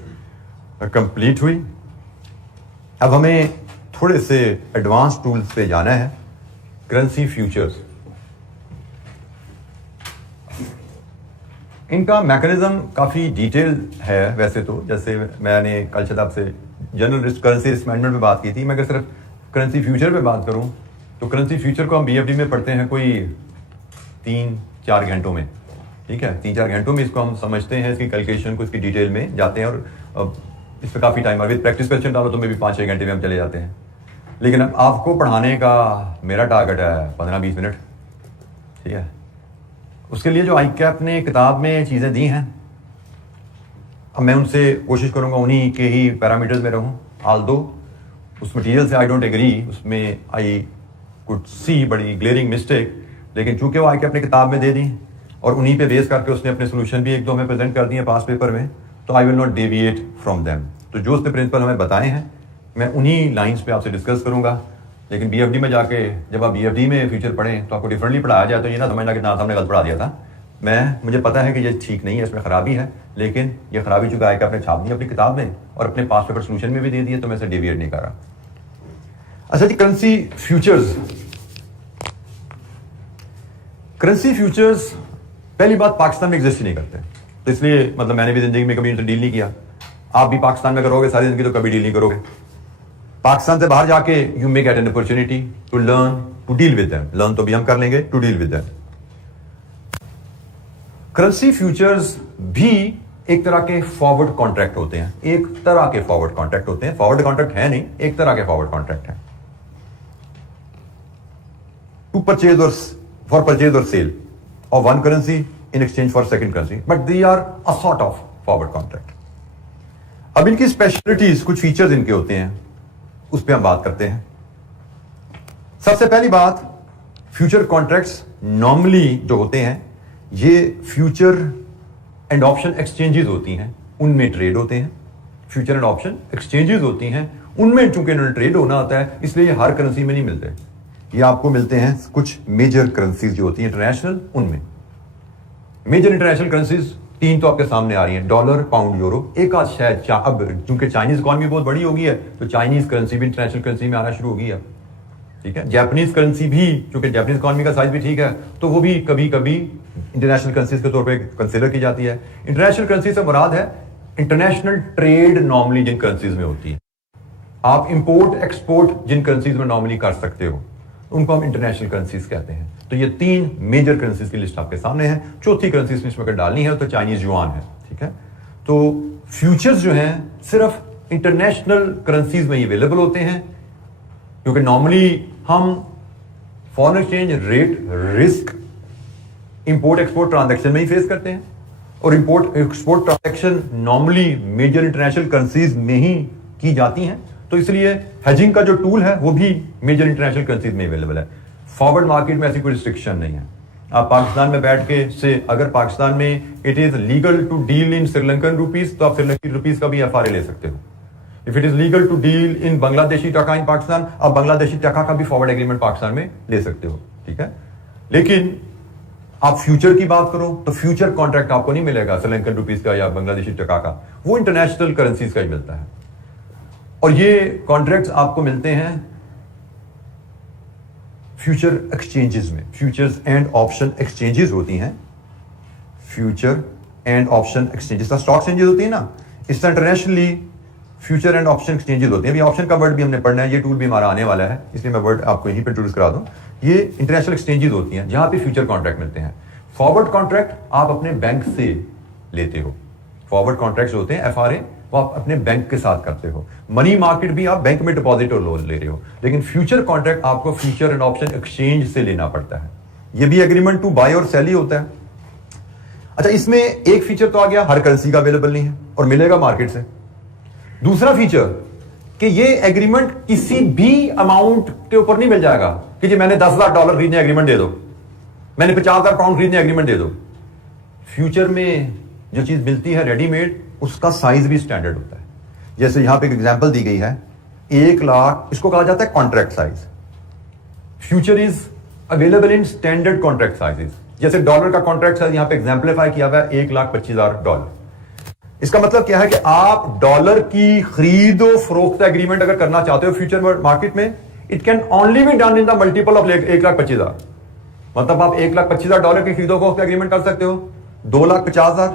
कंप्लीट हुई। अब हमें थोड़े से एडवांस टूल्स पे जाना है। करेंसी फ्यूचर्स, इनका मैकेनिज्म काफ़ी डिटेल है वैसे तो। जैसे मैंने कल शायद आपसे general risk currency risk management में बात की थी, मैं अगर सिर्फ करेंसी फ्यूचर पे बात करूं तो करेंसी फ्यूचर को हम बीएफडी में पढ़ते हैं कोई 3-4 घंटों में, ठीक है। 3-4 घंटों में इसको हम समझते हैं, इसकी कैलकुलेशन को, इसकी डिटेल में जाते हैं और इस पर काफ़ी टाइम, विद प्रैक्टिस क्वेश्चन डालो तो मे भी 5-6 घंटे में हम चले जाते हैं। लेकिन अब आपको पढ़ाने का मेरा टारगेट है 15-20 मिनट, ठीक है। उसके लिए जो ICAP ने किताब में चीज़ें दी हैं, अब मैं उनसे कोशिश करूँगा उन्हीं के ही पैरामीटर्स में रहूँ। आल्दो उस मटीरियल से आई डोंट एग्री, उसमें आई कुड सी बड़ी ग्लेरिंग मिस्टेक, लेकिन चूंकि वो ICAP ने किताब में दे दी और उन्हीं पे बेस करके उसने अपने सोल्यूशन भी 1-2 में प्रेजेंट कर दिए पास पेपर में, तो I will not deviate from them. तो जो उसने प्रिंसिपल हमें बताए हैं मैं उन्हीं लाइंस पे आपसे डिस्कस करूंगा। लेकिन बीएफडी में जाके जब आप बीएफडी में फ्यूचर पढ़ें तो आपको डिफरेंटली पढ़ाया जाए तो ये ना समझना कि ना हमने गलत पढ़ा दिया था। मुझे पता है कि ये ठीक नहीं है, इसमें खराबी है, लेकिन ये खराबी चूंकि ICAP ने छाप दी अपनी किताब में और अपने पास पेपर सोल्यूशन में भी दे दिए, तो मैं इसे डेविएट नहीं कर रहा। अच्छा जी, करेंसी फ्यूचर्स। करेंसी फ्यूचर्स पहली बात पाकिस्तान में एग्जिस्ट ही नहीं करते, तो इसलिए मतलब मैंने भी जिंदगी में कभी इनसे डील नहीं किया। आप भी पाकिस्तान में करोगे सारी जिंदगी तो कभी डील नहीं करोगे। पाकिस्तान से बाहर जाके you may get an opportunity to learn to deal with them. Learn तो भी हम कर लेंगे, to deal with them. Currency futures भी एक तरह के फॉरवर्ड कॉन्ट्रैक्ट होते हैं, एक तरह के फॉरवर्ड कॉन्ट्रैक्ट होते हैं। फॉरवर्ड कॉन्ट्रैक्ट है नहीं, एक तरह के फॉरवर्ड कॉन्ट्रैक्ट है। टू परचेज और for purchase or sale of one currency in exchange for second currency, but they are a sort of forward contract. अब इनकी स्पेशलिटीज, कुछ फीचर्स इनके होते हैं, उस पर हम बात करते हैं। सबसे पहली बात, फ्यूचर कॉन्ट्रैक्ट्स नॉर्मली जो होते हैं ये फ्यूचर एंड ऑप्शन एक्सचेंजेस होती हैं, उनमें ट्रेड होते हैं। फ्यूचर एंड ऑप्शन एक्सचेंजेस होती हैं, उनमें चूंकि इन्होंने ट्रेड होना होता है, इसलिए ये हर करेंसी में नहीं मिलते। ये आपको मिलते हैं कुछ मेजर करेंसीज जो होती हैं इंटरनेशनल, उनमें। मेजर इंटरनेशनल करेंसीज 3 तो आपके सामने आ रही हैं, डॉलर, पाउंड, यूरो। एक आध शायद अब चूंकि चाइनीज इकॉनमी बहुत बड़ी हो गई है तो चाइनीज करेंसी भी इंटरनेशनल करेंसी में आना शुरू हो गई है, ठीक है। जापानीज करेंसी भी, चूंकि जापानीज इकॉनमी का साइज भी ठीक है, तो वो भी कभी कभी इंटरनेशनल करेंसीज के तौर पर कंसिडर की जाती है। इंटरनेशनल करेंसी से मुराद है इंटरनेशनल ट्रेड नॉर्मली जिन करेंसीज में होती है। आप इंपोर्ट एक्सपोर्ट जिन करेंसीज में नॉर्मली कर सकते हो उनको हम इंटरनेशनल करेंसीज कहते हैं। तो ये 3 मेजर करेंसीज की लिस्ट आपके सामने है। चौथी करेंसी इसमें अगर डालनी है तो चाइनीज युआन है, ठीक है। तो फ्यूचर्स जो हैं सिर्फ इंटरनेशनल करेंसीज में ही अवेलेबल होते हैं, क्योंकि नॉर्मली हम foreign exchange rate risk import export transaction में ही फेस करते हैं, और import export transaction normally major international currencies में ही की जाती हैं। तो इसलिए हेजिंग का जो टूल है वो भी मेजर इंटरनेशनल करेंसीज में अवेलेबल है। फॉरवर्ड मार्केट में ऐसी कोई रिस्ट्रिक्शन नहीं है। आप पाकिस्तान में बैठ के से अगर पाकिस्तान में it is legal to deal in Sri Lankan rupees तो आप श्रीलंकन रुपीज का भी एफआरए ले सकते हो। If it is legal to deal in Bangladeshi taka in Pakistan, आप बांग्लादेशी टका का भी फॉरवर्ड एग्रीमेंट पाकिस्तान में ले सकते हो, ठीक है। लेकिन आप फ्यूचर की बात करो तो फ्यूचर कॉन्ट्रैक्ट आपको नहीं मिलेगा श्रीलंकन रुपीज का या बांग्लादेशी टका का, वो इंटरनेशनल करेंसीज का ही मिलता है। और ये कॉन्ट्रैक्ट्स आपको मिलते हैं फ्यूचर एक्सचेंजेस में। फ्यूचर्स एंड ऑप्शन एक्सचेंजेस होती हैं, future and option exchanges. Stock exchanges होती है ना, इस तरह internationally future and option exchanges होते हैं। अभी ऑप्शन का वर्ड भी हमने पढ़ना है, ये टूल भी हमारा आने वाला है, इसलिए मैं वर्ड आपको यहीं पे इंट्रोड्यूस करा दूं ये इंटरनेशनल एक्सचेंजेस होती हैं जहां पे फ्यूचर कॉन्ट्रैक्ट मिलते हैं। फॉरवर्ड कॉन्ट्रैक्ट आप अपने बैंक से लेते हो। फॉरवर्ड कॉन्ट्रैक्ट होते हैं एफआरए, वो आप अपने बैंक के साथ करते हो। मनी मार्केट भी आप बैंक में डिपॉजिट और लोन ले रहे हो, लेकिन फ्यूचर कॉन्ट्रैक्ट आपको फ्यूचर एंड ऑप्शन एक्सचेंज से लेना पड़ता है। ये भी एग्रीमेंट टू बाय और सेल ही होता है। अच्छा, इसमें एक फीचर तो आ गया, हर करेंसी का अवेलेबल नहीं है और मिलेगा मार्केट से। दूसरा फीचर कि ये एग्रीमेंट किसी भी अमाउंट के ऊपर नहीं मिल जाएगा कि जी मैंने $10,000 खरीदने एग्रीमेंट दे दो, मैंने £50,000 खरीदने एग्रीमेंट दे दो। फ्यूचर में जो चीज मिलती है रेडीमेड, उसका साइज भी स्टैंडर्ड होता है। जैसे यहां पे एक एग्जांपल दी गई है, 1 लाख, इसको कहा जाता है contract size. Future is available in standard contract sizes. जैसे डॉलर का कॉन्ट्रैक्ट साइज यहां पे एग्जांपलीफाई किया हुआ है $1,25,000। इसका मतलब क्या है कि आप डॉलर की खरीदो फरोख्त एग्रीमेंट अगर करना चाहते हो फ्यूचर मार्केट में, it can only be done in the multiple of $1,25,000। मतलब आप $1,25,000 की खरीदो फरोख्त एग्रीमेंट कर सकते हो, 2,50,000,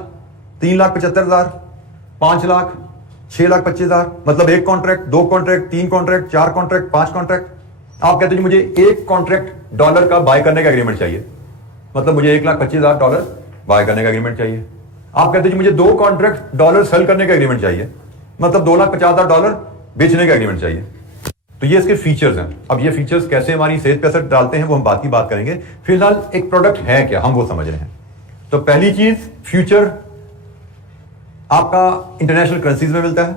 3,75,000, 5 लाख, 6,25,000। मतलब 1 contract, 2 contract, 3 contract, 4 contract, 5 contract. आप कहते हो मुझे 1 कॉन्ट्रैक्ट डॉलर का बाय करने का एग्रीमेंट चाहिए, मतलब मुझे $1,25,000 बाय करने का एग्रीमेंट चाहिए। आप कहते हैं मुझे 2 कॉन्ट्रैक्ट डॉलर सेल करने का एग्रीमेंट चाहिए, मतलब $2,50,000 बेचने का एग्रीमेंट चाहिए। तो ये इसके फीचर्स हैं। अब ये फीचर्स कैसे हमारी सेहत पे असर डालते हैं वो हम बात की बात करेंगे। फिलहाल एक प्रोडक्ट है क्या, हम वो समझ रहे हैं। तो पहली चीज, फ्यूचर आपका इंटरनेशनल करेंसीज में मिलता है।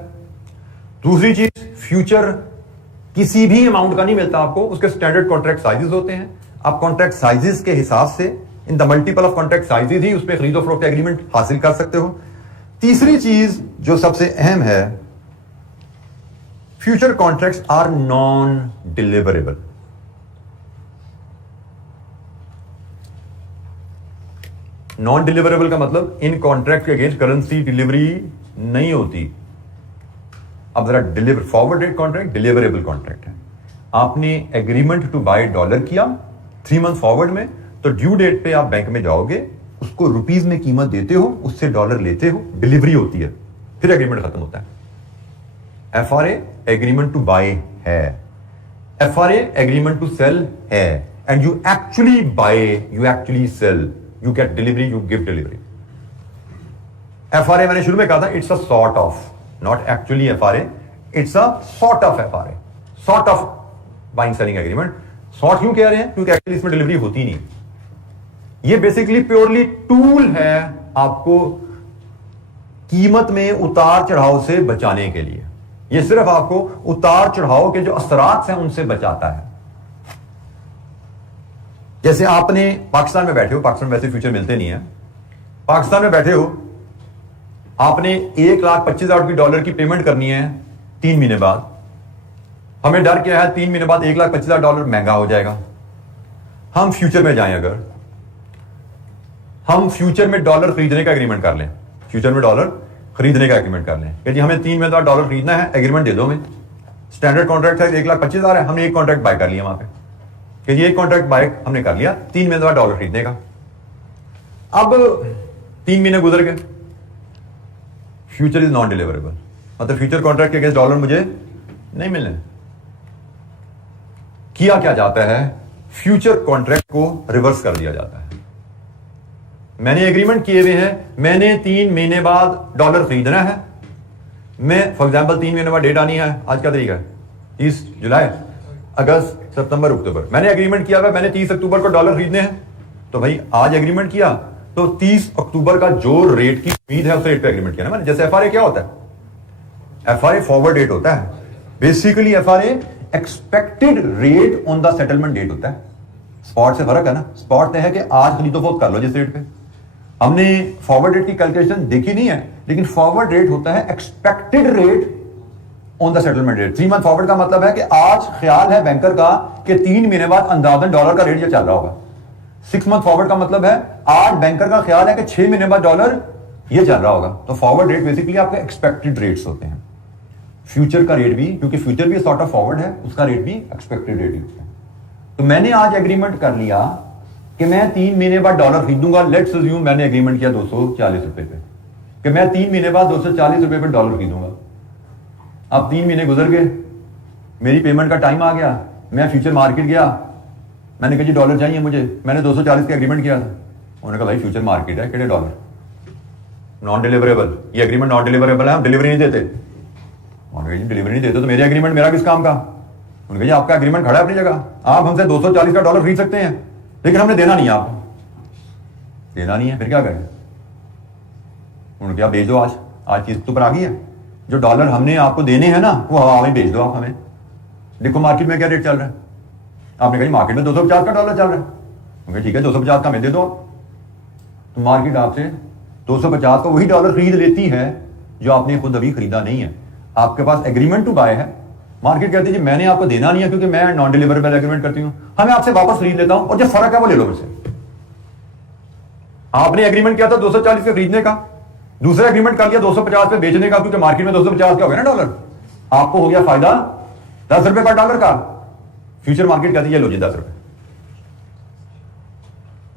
दूसरी चीज, फ्यूचर किसी भी अमाउंट का नहीं मिलता आपको, उसके स्टैंडर्ड कॉन्ट्रैक्ट साइजेस होते हैं। आप कॉन्ट्रैक्ट साइजेस के हिसाब से in the multiple of contract sizes ही उसमें खरीदो फरोख्त एग्रीमेंट हासिल कर सकते हो। तीसरी चीज जो सबसे अहम है, future contracts are non deliverable. Non deliverable का मतलब इन कॉन्ट्रैक्ट के अगेंस्ट करेंसी डिलीवरी नहीं होती। अब जरा deliver, forward rate contract deliverable contract है। आपने एग्रीमेंट टू बाय डॉलर किया 3 मंथ फॉरवर्ड में, तो ड्यू डेट पे आप बैंक में जाओगे, उसको रुपीज में कीमत देते हो, उससे डॉलर लेते हो, डिलीवरी होती है, फिर एग्रीमेंट खत्म होता है। एफआरए एग्रीमेंट टू बाय है, एफआरए एग्रीमेंट टू सेल है, and you actually buy, you actually sell, you get delivery, you give delivery. FRA मैंने शुरू में कहा था, it's a sort of, not actually FRA, it's a sort of FRA, sort of buying selling agreement. Sort क्यों कह रहे हैं? क्योंकि एक्चुअली इसमें डिलीवरी होती नहीं। ये बेसिकली प्योरली टूल है आपको कीमत में उतार चढ़ाव से बचाने के लिए। ये सिर्फ आपको उतार चढ़ाव के जो असरात हैं उनसे बचाता है। जैसे आपने पाकिस्तान में बैठे हो, पाकिस्तान में वैसे फ्यूचर मिलते नहीं है, पाकिस्तान में बैठे हो, आपने $1,25,000 की डॉलर की पेमेंट करनी है 3 महीने बाद। हमें डर क्या है, 3 महीने बाद $1,25,000 महंगा हो जाएगा। हम फ्यूचर में जाएं, अगर हम फ्यूचर में डॉलर खरीदने का एग्रीमेंट कर लें, फ्यूचर में डॉलर खरीदने का एग्रीमेंट कर लें कि जी हमें 3 महीने बाद डॉलर खरीदना है, एग्रीमेंट दे दो हमें। स्टैंडर्ड कॉन्ट्रैक्ट है $1,25,000 है, हमने 1 कॉन्ट्रैक्ट बाय कर लिया वहां पे कि ये 1 कॉन्ट्रैक्ट बाय हमने कर लिया 3 महीने बाद डॉलर खरीदने का। अब 3 महीने गुजर गए, फ्यूचर इज नॉन डिलीवरेबल, मतलब फ्यूचर कॉन्ट्रैक्ट के अगेंस्ट डॉलर मुझे नहीं मिलने। किया क्या जाता है, फ्यूचर कॉन्ट्रैक्ट को रिवर्स कर दिया जाता है। मैंने एग्रीमेंट किए हुए हैं, मैंने 3 महीने बाद डॉलर खरीदना है। मैं फॉर एग्जांपल 3 महीने बाद डेट आनी है, आज का तारीख है 30 जुलाई, अगस्त, सितंबर, अक्टूबर। मैंने एग्रीमेंट किया हुआ, मैंने 30 अक्टूबर को डॉलर खरीदने हैं, तो भाई आज एग्रीमेंट किया तो 30 अक्टूबर का जो रेट की उम्मीद है उस रेट पे एग्रीमेंट किया ना मैंने। जैसे एफआरए क्या होता है, एफआरए फॉरवर्ड रेट होता है। Basically FRA expected rate on the settlement date होता है। स्पॉट से फर्क है ना, स्पॉट है कि आज खरीदो फरोख्त कर लो जिस रेट पे। हमने फॉरवर्ड रेट की कैलकुलेशन देखी नहीं है, लेकिन फॉरवर्ड रेट होता है expected rate on the settlement rate. 3 month forward का मतलब है कि आज ख्याल है बैंकर का कि 3 महीने बाद अंदाजन डॉलर का रेट ये चल रहा होगा। 6 मंथ फॉरवर्ड का मतलब है आज बैंकर का ख्याल है कि 6 महीने बाद डॉलर ये चल रहा होगा। तो फॉरवर्ड रेट बेसिकली आपके एक्सपेक्टेड रेट्स होते हैं। फ्यूचर का रेट भी, क्योंकि फ्यूचर भी सॉर्ट ऑफ फॉरवर्ड है, उसका रेट भी एक्सपेक्टेड रेट होता है। तो मैंने आज एग्रीमेंट कर लिया कि मैं 3 महीने बाद डॉलर खरीदूंगा। लेट्स अज्यूम मैंने एग्रीमेंट किया 240 रुपए पे कि मैं 3 महीने बाद 240 रुपए पे डॉलर खरीदूंगा। अब 3 महीने गुजर गए, मेरी पेमेंट का टाइम आ गया, मैं फ्यूचर मार्केट गया, मैंने कहा जी डॉलर चाहिए मुझे, मैंने 240 का एग्रीमेंट किया था। उन्होंने कहा भाई फ्यूचर मार्केट है, कितने डॉलर, नॉन डिलीवरेबल, ये एग्रीमेंट नॉन डिलीवरेबल है, हम डिलीवरी नहीं देते। उन्होंने कहा जी डिलीवरी नहीं देते तो मेरे एग्रीमेंट मेरा किस काम का। उन्होंने कहा जी आपका एग्रीमेंट खड़ा है अपनी जगह, आप हमसे 240 का डॉलर खरीद सकते हैं, लेकिन हमने देना नहीं है, आपको देना नहीं है, फिर क्या करें। उन्होंने कहा भेज दो, आज चीज तो पर आ गई है, जो डॉलर हमने आपको देने हैं ना वो हवा में भेज दो आप हमें, देखो मार्केट में क्या रेट चल रहा है। आपने कहा मार्केट में 250 का डॉलर चल रहा है, उन्होंने ठीक है 250 का मैं दे दो। तो मार्केट आपसे 250 का वही डॉलर खरीद लेती है जो आपने खुद अभी खरीदा नहीं है, आपके पास एग्रीमेंट टू बाय है। मार्केट कहती है मैंने आपको देना नहीं है क्योंकि मैं नॉन डिलीवरेबल एग्रीमेंट करती हूं, हमें आपसे वापस खरीद लेता हूं और जो फर्क है वो ले लो मुझसे। आपने एग्रीमेंट किया था 240 का खरीदने का, दूसरा एग्रीमेंट कर लिया 250 पे बेचने का, क्योंकि मार्केट में 250 का हो गया ना डॉलर, आपको हो गया फायदा 10 रुपए पर डॉलर का। फ्यूचर मार्केट कहती है लो जी 10 रुपए।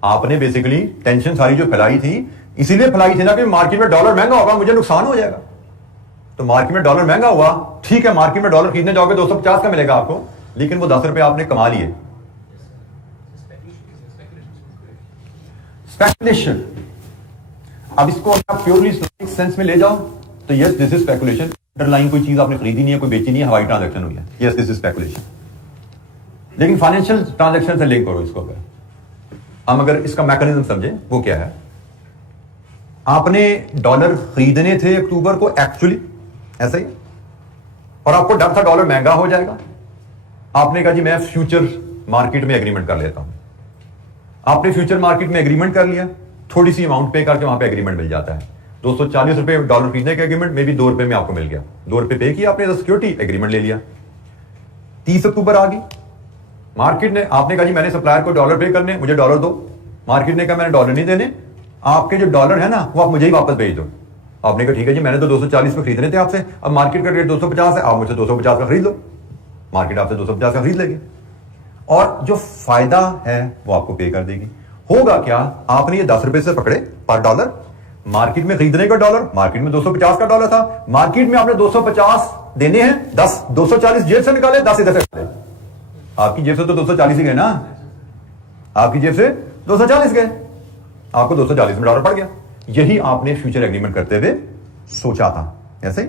आपने बेसिकली टेंशन सारी जो फैलाई थी इसीलिए फैलाई थी ना कि मार्केट में डॉलर महंगा होगा, मुझे नुकसान हो जाएगा। तो मार्केट में डॉलर महंगा हुआ, ठीक है, मार्केट में डॉलर खरीदने जाओगे 250 का मिलेगा आपको, लेकिन वो 10 रुपए आपने कमा लिए। स्पेकुलेशन, अब इसको आप प्योरली सेंस में ले जाओ तो yes this is speculation. Underline कोई चीज आपने खरीदी नहीं है, कोई बेची नहीं है, हवाई ट्रांजैक्शन हुई है, यस दिस इज स्पेकुलेशन। लेकिन फाइनेंशियल ट्रांजैक्शन से लिंक करो इसको। हम अगर इसका मैकेनिज्म समझे वो क्या है, आपने डॉलर खरीदने थे अक्टूबर को एक्चुअली ऐसा ही, और आपको डर था डॉलर महंगा हो जाएगा, आपने कहा जी मैं फ्यूचर मार्केट में एग्रीमेंट कर लेता हूं। आपने फ्यूचर मार्केट में एग्रीमेंट कर लिया, थोड़ी सी अमाउंट पे करके वहां पे एग्रीमेंट मिल जाता है। 240 रुपए डॉलर खरीदने का एग्रीमेंट में भी 2 रुपए में आपको मिल गया, 2 रुपए पे किया आपने, सिक्योरिटी एग्रीमेंट ले लिया। 30 अक्टूबर आ गई, मार्केट ने, आपने कहा जी मैंने सप्लायर को डॉलर पे करने, मुझे डॉलर दो। मार्केट ने कहा मैंने डॉलर नहीं देने, आपके जो डॉलर है ना वो आप मुझे ही वापस भेज दो। आपने कहा ठीक है जी मैंने तो 240 पे खरीदने थे आपसे, अब मार्केट का रेट 250 है, आप मुझसे 250 का खरीद लो। मार्केट आपसे 250 का खरीद लेगी और जो फायदा है वो आपको पे कर देगी। होगा क्या, आपने ये 10 रुपए से पकड़े पर डॉलर, मार्केट में खरीदने का डॉलर, मार्केट में 250 का डॉलर था, मार्केट में आपने 250 देने हैं, 10 240 जेब से निकाले, 10 इधर से निकाले। आपकी जेब से तो 240 ही गए ना, आपकी जेब से 240 गए, आपको 240 में डॉलर पड़ गया। यही आपने फ्यूचर एग्रीमेंट करते हुए सोचा था, ऐसे ही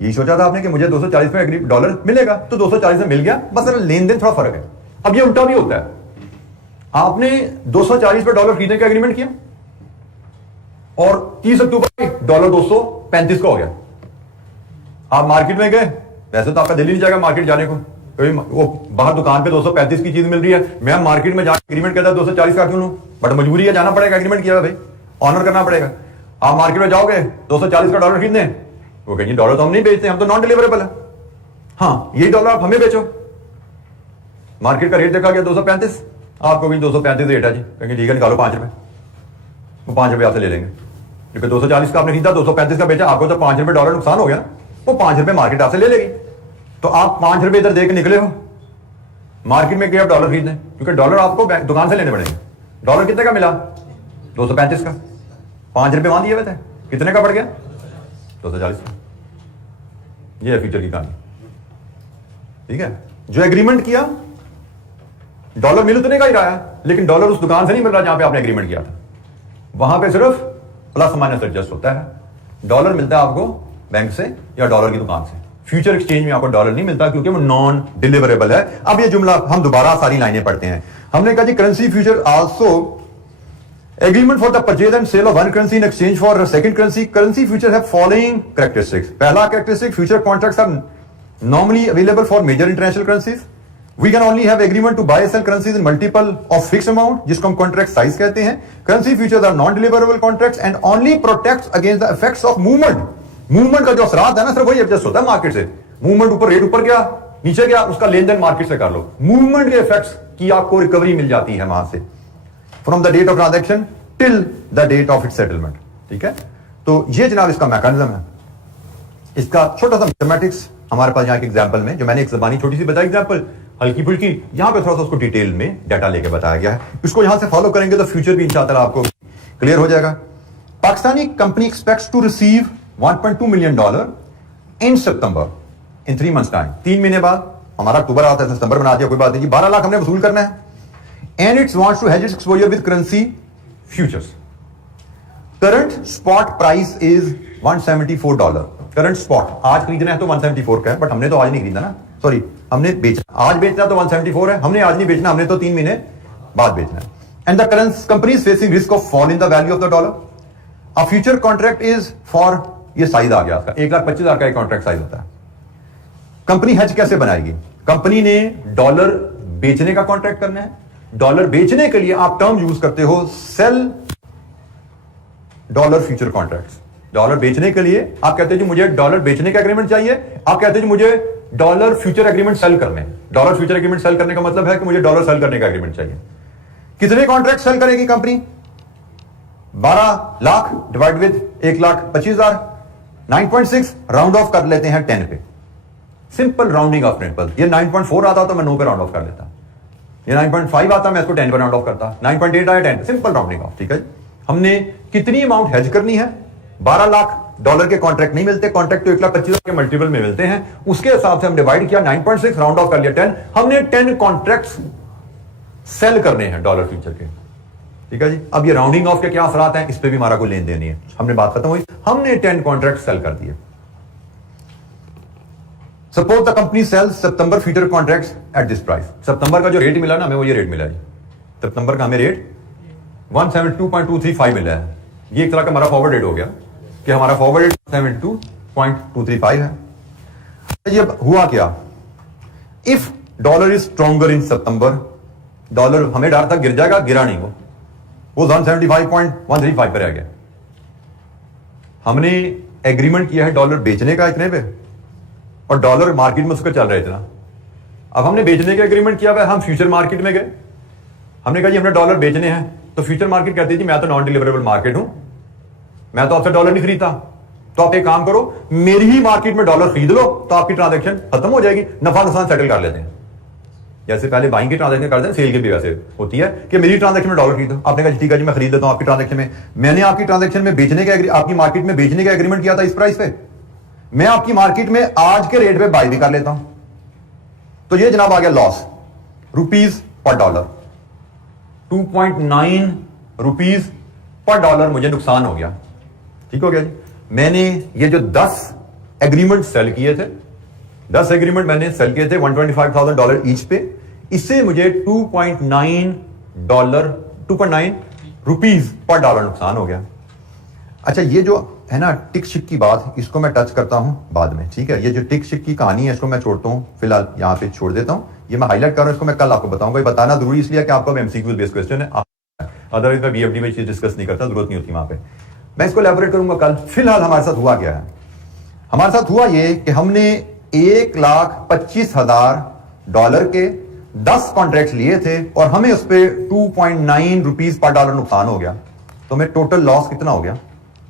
यही सोचा था आपने कि मुझे 240 में डॉलर मिलेगा, तो 240 में मिल गया, बस लेन देन थोड़ा फर्क है। अब ये उल्टा भी होता है, आपने 240 पे डॉलर खरीदने का एग्रीमेंट किया और 30 अक्टूबर डॉलर 235 का हो गया। आप मार्केट में गए, वैसे तो आपका दिल ही नहीं जाएगा मार्केट जाने को, वो बाहर दुकान पे 235 की चीज मिल रही है, मैं मार्केट में जाकर एग्रीमेंट करता 240 का क्यों लूं, बट मजबूरी है, जाना पड़ेगा, एग्रीमेंट किया भाई, ऑनर करना पड़ेगा। आप मार्केट में जाओगे 240 का डॉलर खरीदने, वो कहेंगे डॉलर तो हम नहीं बेचते, हम तो नॉन डिलीवरेबल है, हाँ यही डॉलर आप हमें बेचो। मार्केट का रेट देखा गया 235, आपको भी 235 रेट है जी, कहेंगे ठीक है निकालो 5 रुपए, वो 5 रुपए आपसे ले लेंगे, क्योंकि 240 का आपने खरीदा 235 का बेचा, आपको तो 5 रुपए डॉलर नुकसान हो गया ना, वो 5 रुपए मार्केट आपसे ले लेगी। तो आप 5 रुपए इधर दे के निकले हो, मार्केट में गए आप डॉलर खरीदने, क्योंकि डॉलर आपको दुकान से लेने पड़ेंगे। डॉलर कितने का मिला, 235 का, 5 रुपए वहां दिए हुए थे, कितने का पड़ गया, 240 का। ये है फ्यूचर की कहानी, ठीक है। जो एग्रीमेंट किया, डॉलर मिल उतने का ही रहा, लेकिन डॉलर उस दुकान से नहीं मिल रहा जहां पे आपने एग्रीमेंट किया था, वहां पे सिर्फ प्लस माइनस एडजस्ट होता है। डॉलर मिलता है आपको बैंक से या डॉलर की दुकान से, फ्यूचर एक्सचेंज में आपको डॉलर नहीं मिलता क्योंकि वो नॉन डिलीवरेबल है। अब ये जुमला हम दोबारा सारी लाइनें पढ़ते हैं। हमने कहा जी currency future also agreement for the purchase and sale of one currency in exchange for second currency. Currency future have following characteristics. पहला characteristic, future contracts are normally available for major international currencies. We can only have agreement to buy and sell currencies in multiple of fixed amount, जिसको हम contract size कहते हैं। Currency futures are non-deliverable contracts and only protects against the effects of movement। Movement का जो असरात है ना, सिर्फ वही एडजस्ट होता है मार्केट से। मूवमेंट ऊपर, रेट ऊपर गया, नीचे गया, उसका लेन देन मार्केट से कर लो। मूवमेंट के इफेक्ट्स की आपको रिकवरी मिल जाती है वहां से, from the date of transaction till the date of its settlement, ठीक है। तो ये जनाब इसका मैकेनिज्म है। इसका छोटा सा मैथमेटिक्स हमारे पास यहाँ के एग्जाम्पल में, जो मैंने एक जबानी छोटी सी बताई एग्जाम्पल, हल्की फुल्की, यहां पे थोड़ा सा उसको डिटेल में डाटा लेके बताया गया है। इसको यहां से फॉलो करेंगे तो फ्यूचर भी इंशाअल्लाह आपको क्लियर हो जाएगा। Pakistani company expects to receive $1.2 million in September, in 3 months time. 3 महीने बाद, हमारा अक्टूबर आता है, सितंबर बना दिया, कोई बात नहीं, 12 लाख हमने वसूल करना है। and it wants to hedge its exposure with currency futures. Current spot price is $174. Current spot आज खरीदना है तो 174 का है, बट हमने तो आज नहीं खरीदा ना, सॉरी हमने बेचना, आज बेचना तो 174 है, हमने आज नहीं बेचना, हमने तो 3 महीने बाद बेचना है. And the currency company is facing risk of fall in the value of the dollar. A future contract is for, ये साइज आ गया आपका 1,25,000 का एक कॉन्ट्रैक्ट साइज होता है. कंपनी हेज कैसे बनाएगी? कंपनी ने डॉलर बेचने का कॉन्ट्रैक्ट करना है. डॉलर बेचने के लिए आप टर्म यूज करते हो sell dollar future contracts. Dollar बेचने के लिए आप कहते हैं जी मुझे डॉलर बेचने का एग्रीमेंट चाहिए, आप कहते हैं जी मुझे डॉलर फ्यूचर एग्रीमेंट सेल करने. डॉलर फ्यूचर एग्रीमेंट सेल करने का मतलब है कि मुझे डॉलर सेल करने का एग्रीमेंट चाहिए. कितने कॉन्ट्रैक्ट सेल करेगी company? 12 lakh divide with 1,25,000, 9.6 round off कर लेते हैं 10 पे. Simple rounding off principle. ये 9.4 आता तो मैं 9 पे राउंड ऑफ कर लेता. ये 9.5 आता मैं इसको 10 पे राउंड ऑफ करता. 9.8 आया 10. Simple rounding of. ठीक है. हमने कितनी अमाउंट हेज करनी है? 12 लाख डॉलर के कॉन्ट्रैक्ट नहीं मिलते, कॉन्ट्रैक्ट तो 1,25,000 के मल्टीपल में मिलते हैं. उसके हिसाब से हम डिवाइड किया 9.6 राउंड ऑफ कर लिया 10. हमने 10 कॉन्ट्रैक्ट्स सेल करने हैं डॉलर फ्यूचर के. ठीक है जी. अब ये राउंडिंग ऑफ के क्या असरात हैं, इस पे भी हमारा कोई लेन देन नहीं है. हमने बात खत्म हुई. हमने 10 कॉन्ट्रैक्ट सेल कर दिए. Suppose the company sells September future contracts at this price. सितंबर का जो रेट मिला ना हमें, वो ये रेट मिला जी. सितंबर का हमें रेट 172.235 मिला है. ये एक तरह का हमारा फॉरवर्ड रेट हो गया कि हमारा फॉरवर्ड रेट 72.235 है. ये हुआ क्या? If dollar is stronger in September, dollar हमें डर था गिर जाएगा, गिरा नहीं, वो 175.135 पर रह गया. हमने एग्रीमेंट किया है डॉलर बेचने का इतने पे, और डॉलर मार्केट में उसका चल रहा है इतना. अब हमने बेचने का एग्रीमेंट किया हुआ, हम फ्यूचर मार्केट में गए, हमने कहा जी हमने डॉलर बेचने हैं. तो फ्यूचर मार्केट कहती है जी मैं तो नॉन डिलीवरेबल मार्केट हूं, मैं तो आपसे डॉलर नहीं खरीदता, तो आप एक काम करो मेरी ही मार्केट में डॉलर खरीद लो, तो आपकी ट्रांजैक्शन खत्म हो जाएगी, नफा नुकसान सेटल कर लेते हैं. जैसे पहले बाइंग की ट्रांजैक्शन करते हैं, सेल की भी वैसे होती है कि मेरी ट्रांजैक्शन में डॉलर खरीदो. आपने कहा ठीक है जी मैं खरीद लेता हूं आपकी ट्रांजैक्शन में. मैंने आपकी ट्रांजैक्शन में बेचने का, आपकी मार्केट में बेचने का एग्रीमेंट किया था इस प्राइस पे, मैं आपकी मार्केट में आज के रेट पे बाय भी कर लेता हूं. तो ये जनाब आ गया loss rupees per dollar. 2.9 rupees per dollar मुझे नुकसान हो गया. ठीक हो गया जी. मैंने ये जो 10 एग्रीमेंट सेल किए थे, 10 एग्रीमेंट मैंने सेल किए थे $125,000 ईच पे, इससे मुझे 2.9 रुपीज पर डॉलर नुकसान हो गया. अच्छा ये जो है ना टिक शिक की बात, इसको मैं टच करता हूं बाद में. ठीक है. ये जो टिक शिक की कहानी है इसको मैं छोड़ता हूं, फिलहाल यहां पे छोड़ देता हूं. ये मैं हाईलाइट कर रहा हूं, इसको मैं कल आपको बताऊंगा. ये बताना जरूरी इसलिए कि आपको एमसीक्यू बेस्ड क्वेश्चन है, अदरवाइज मैं बीएफडी में चीज डिस्कस नहीं करता, जरूरत नहीं होती वहां पे. मैं इसको एलैबोरेट करूंगा कल. फिलहाल हमारे साथ हुआ क्या है? हमारे साथ हुआ ये कि हमने $1,25,000 के 10 कॉन्ट्रैक्ट लिए थे और हमें उस पर 2.9 रुपीज पर डॉलर नुकसान हो गया. तो हमें टोटल लॉस कितना हो गया?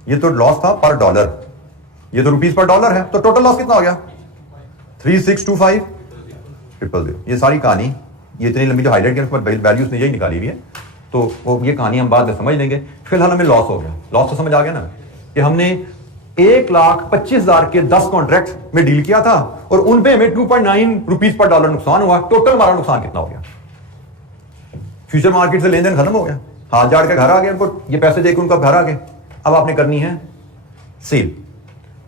ये तो लॉस था पर डॉलर, ये तो रुपीज पर डॉलर है, तो टोटल लॉस कितना हो गया? 3625,000. ये सारी कहानी, ये इतनी लंबी जो हाईलाइट किया वैल्यूज ने यही निकाली हुई है, तो वो ये कहानी हम बाद में समझ लेंगे. फिलहाल हमें लॉस हो गया. लॉस तो समझ आ गया ना कि हमने 1,25,000 के 10 कॉन्ट्रैक्ट में डील किया था और उन पे हमें 2.9 रुपीज पर डॉलर नुकसान हुआ. टोटल हमारा नुकसान कितना हो गया? फ्यूचर मार्केट से लेन देन खत्म हो गया, हाथ जाड़ के घर आ गए, उनको ये पैसे देकर उनका घर आ गए. अब आपने करनी है सेल.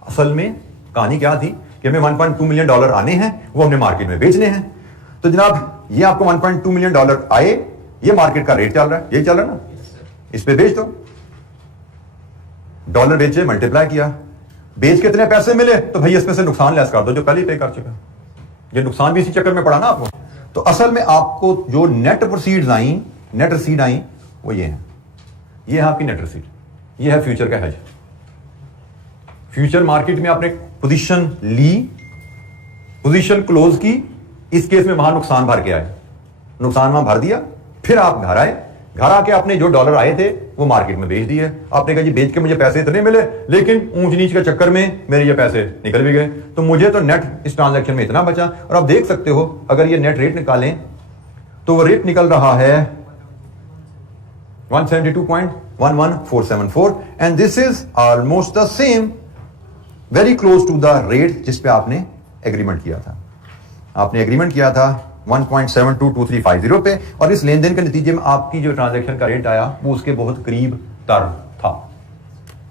असल में कहानी क्या थी कि हमें $1.2 मिलियन आने हैं, वो हमने मार्केट में बेचने हैं. तो जनाब ये आपको $1.2 मिलियन आए, ये मार्केट का रेट चल रहा है, यही चल रहा है ना, इस पे बेच दो. डॉलर बेचे, मल्टीप्लाई किया, बेच के कितने पैसे मिले, तो भाई इसमें से नुकसान लेस कर दो जो पहले पे कर चुका. ये नुकसान भी इसी चक्कर में पड़ा ना आपको. तो असल में आपको जो नेट प्रोसीड्स आई, नेट रसीड आई, वो ये है. ये है आपकी नेट रसीड. ये है फ्यूचर का हेज. फ्यूचर मार्केट में आपने पोजीशन ली, पोजीशन क्लोज की, इस केस में वहां नुकसान भर के आए, नुकसान वहां भर दिया. फिर आप घर आए, घर आके आपने जो डॉलर आए थे वो मार्केट में बेच दिए. आपने कहा जी बेच के मुझे पैसे इतने मिले, लेकिन ऊंच नीच के चक्कर में मेरे ये पैसे निकल भी गए, तो मुझे तो नेट इस ट्रांजैक्शन में इतना बचा. और आप देख सकते हो अगर ये नेट रेट निकालें तो वो रेट निकल रहा है 172.11474 and this is almost the same, very close to the rate जिस पे आपने एग्रीमेंट किया था. आपने एग्रीमेंट किया था 1.722350 पे, और इस लेन देन के नतीजे में आपकी जो ट्रांजैक्शन का रेट आया वो उसके बहुत करीब तर था।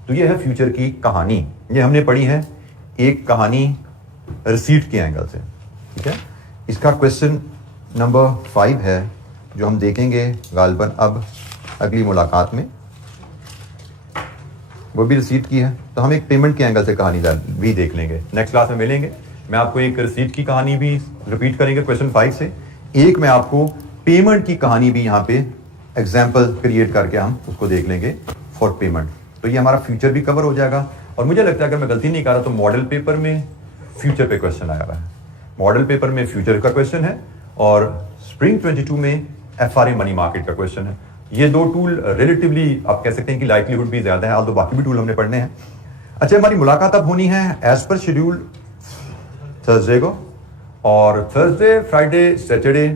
तो ये है फ्यूचर की कहानी। ये हमने पढ़ी है एक कहानी रिसीट के एंगल से, ठीक है। इसका क्वेश्चन नंबर 5 है जो हम देखेंगे गालिबन अब अगली मुलाकात में, वो भी रिसीट की है। तो हम एक पेमेंट के एंगल से कहानी भी देख लेंगे, नेक्स्ट क्लास में मिलेंगे। मैं आपको एक रिसीट की कहानी भी रिपीट करेंगे क्वेश्चन 5 से, एक मैं आपको पेमेंट की कहानी भी यहाँ पे एग्जाम्पल क्रिएट करके हम उसको देख लेंगे फॉर पेमेंट। तो ये हमारा फ्यूचर भी कवर हो जाएगा। और मुझे लगता है अगर मैं गलती नहीं कर रहा तो मॉडल पेपर में फ्यूचर पे क्वेश्चन आया हुआ है, मॉडल पेपर में फ्यूचर का क्वेश्चन है और स्प्रिंग 22 में FRA मनी मार्केट का क्वेश्चन है। ये दो टूल रिलेटिवली आप कह सकते हैं कि लाइक्लीहुड भी ज्यादा है, आल्दो बाकी भी टूल हमने पढ़ने हैं। अच्छा, हमारी मुलाकात अब होनी है एज पर शेड्यूल थर्सडे को, और थर्सडे फ्राइडे सैटरडे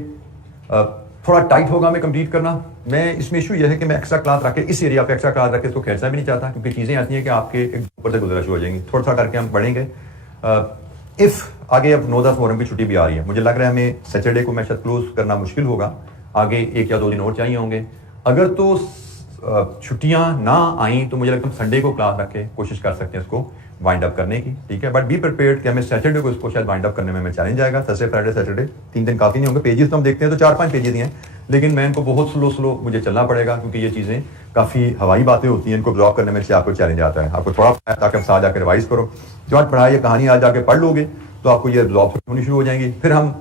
थोड़ा टाइट होगा हमें कंप्लीट करना। मैं इसमें इशू यह है कि मैं एक्स्ट्रा क्लास रख के इस एरिया पे एक्स्ट्रा क्लास रख के इसको खेलना भी नहीं चाहता, क्योंकि चीज़ें ऐसी हैं कि आपके एक ऊपर से गुजरा शुरू हो जाएंगी। थोड़ा सा करके हम पढ़ेंगे। इफ़ आगे अब 9-10 मुहर्रम की छुट्टी भी आ रही है, मुझे लग रहा है हमें सैटरडे को मैं शायद क्लोज करना मुश्किल होगा, आगे 1 या 2 दिन और चाहिए होंगे। अगर तो छुट्टियां ना आई तो मुझे लगता है संडे को क्लास रख के कोशिश कर सकते हैं इसको वाइंड अप करने की, ठीक है। बट बी प्रिपेयर्ड कि हमें सैटरडे को इसको शायद वाइंड अप करने में चैलेंज आएगा। थर्सडे फ्राइडे सैटरडे 3 दिन काफ़ी नहीं होंगे। पेजेस तो हम देखते हैं तो 4-5 पेजेस ही हैं, लेकिन मैं इनको बहुत स्लो मुझे चलना पड़ेगा, क्योंकि ये चीज़ें काफ़ी हवाई बातें होती हैं, इनको ब्लॉक करने में से आपको चैलेंज आता है। आपको थोड़ा ताकि आप साथ जाकर रिवाइज करो, जो आज पढ़ाई या कहानी आज जाके पढ़ लोगे तो आपको ये ब्लॉक होनी शुरू हो जाएंगी। फिर हम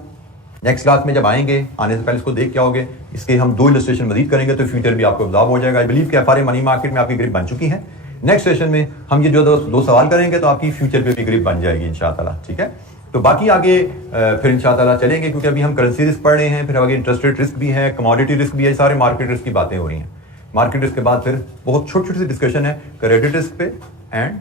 नेक्स्ट क्लास में जब आएंगे, आने से पहले इसको देख के आओगे, इसके हम 2 इलस्ट्रेशन मजीद करेंगे तो फ्यूचर भी आपको ऑब्जर्व हो जाएगा। आई बिलीव कि FRA मनी मार्केट में आपकी ग्रिप बन चुकी है। नेक्स्ट सेशन में हम ये जो 2 सवाल करेंगे तो आपकी फ्यूचर पे भी ग्रिप बन जाएगी इंशाअल्लाह, ठीक है। तो बाकी आगे फिर इंशाअल्लाह चलेंगे, क्योंकि अभी हम करेंसी रिस्क पढ़ रहे हैं, फिर आगे इंटरेस्ट रेट रिस्क भी है, कमोडिटी रिस्क भी है, सारे मार्केट रिस्क की बातें हो रही हैं। मार्केट रिस्क के बाद फिर बहुत छोटी सी डिस्कशन है क्रेडिट रिस्क पे एंड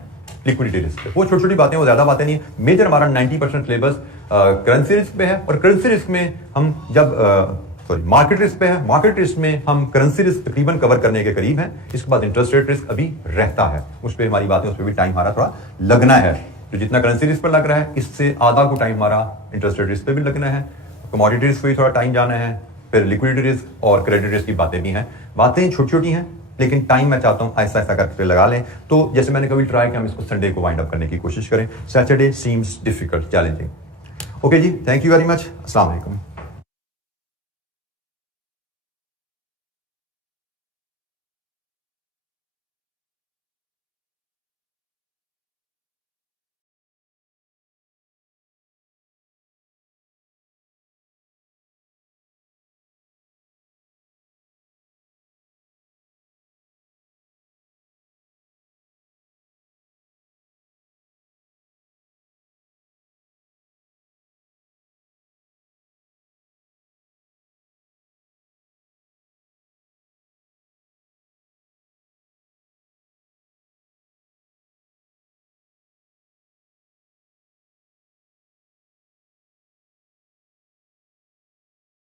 लिक्विडिटी रिस्क पे। वो छोटी छोटी बातें, वो ज्यादा बातें नहीं है। मेजर हमारा 90% सिलेबस करेंसी रिस्क पे है, और करेंसी रिस्क में हम जब मार्केट रिस्क पे है, मार्केट रिस्क में हम करेंसी रिस्क तकरीबन कवर करने के करीब हैं। इसके बाद इंटरेस्ट रेट रिस्क अभी रहता है, उस पर हमारी बातें, उस पर भी टाइम हमारा थोड़ा लगना है। तो जितना करेंसी रिस्क पर लग रहा है, इससे आधा को टाइम हमारा इंटरेस्ट रेट रिस्क पे भी लगना है, कमोडिटी रिस्क पे भी थोड़ा टाइम जाना है, फिर लिक्विडिटी रिस्क और क्रेडिट रिस्क की बातें भी हैं। बातें छोटी छोटी हैं, लेकिन टाइम मैं चाहता हूँ ऐसा करके लगा लें। तो जैसे मैंने कभी ट्राई किया, हम इसको संडे को वाइंड अप करने की कोशिश करें। Saturday seems difficult, challenging. Okay जी, थैंक यू वेरी मच। अस्सलाम वालेकुम।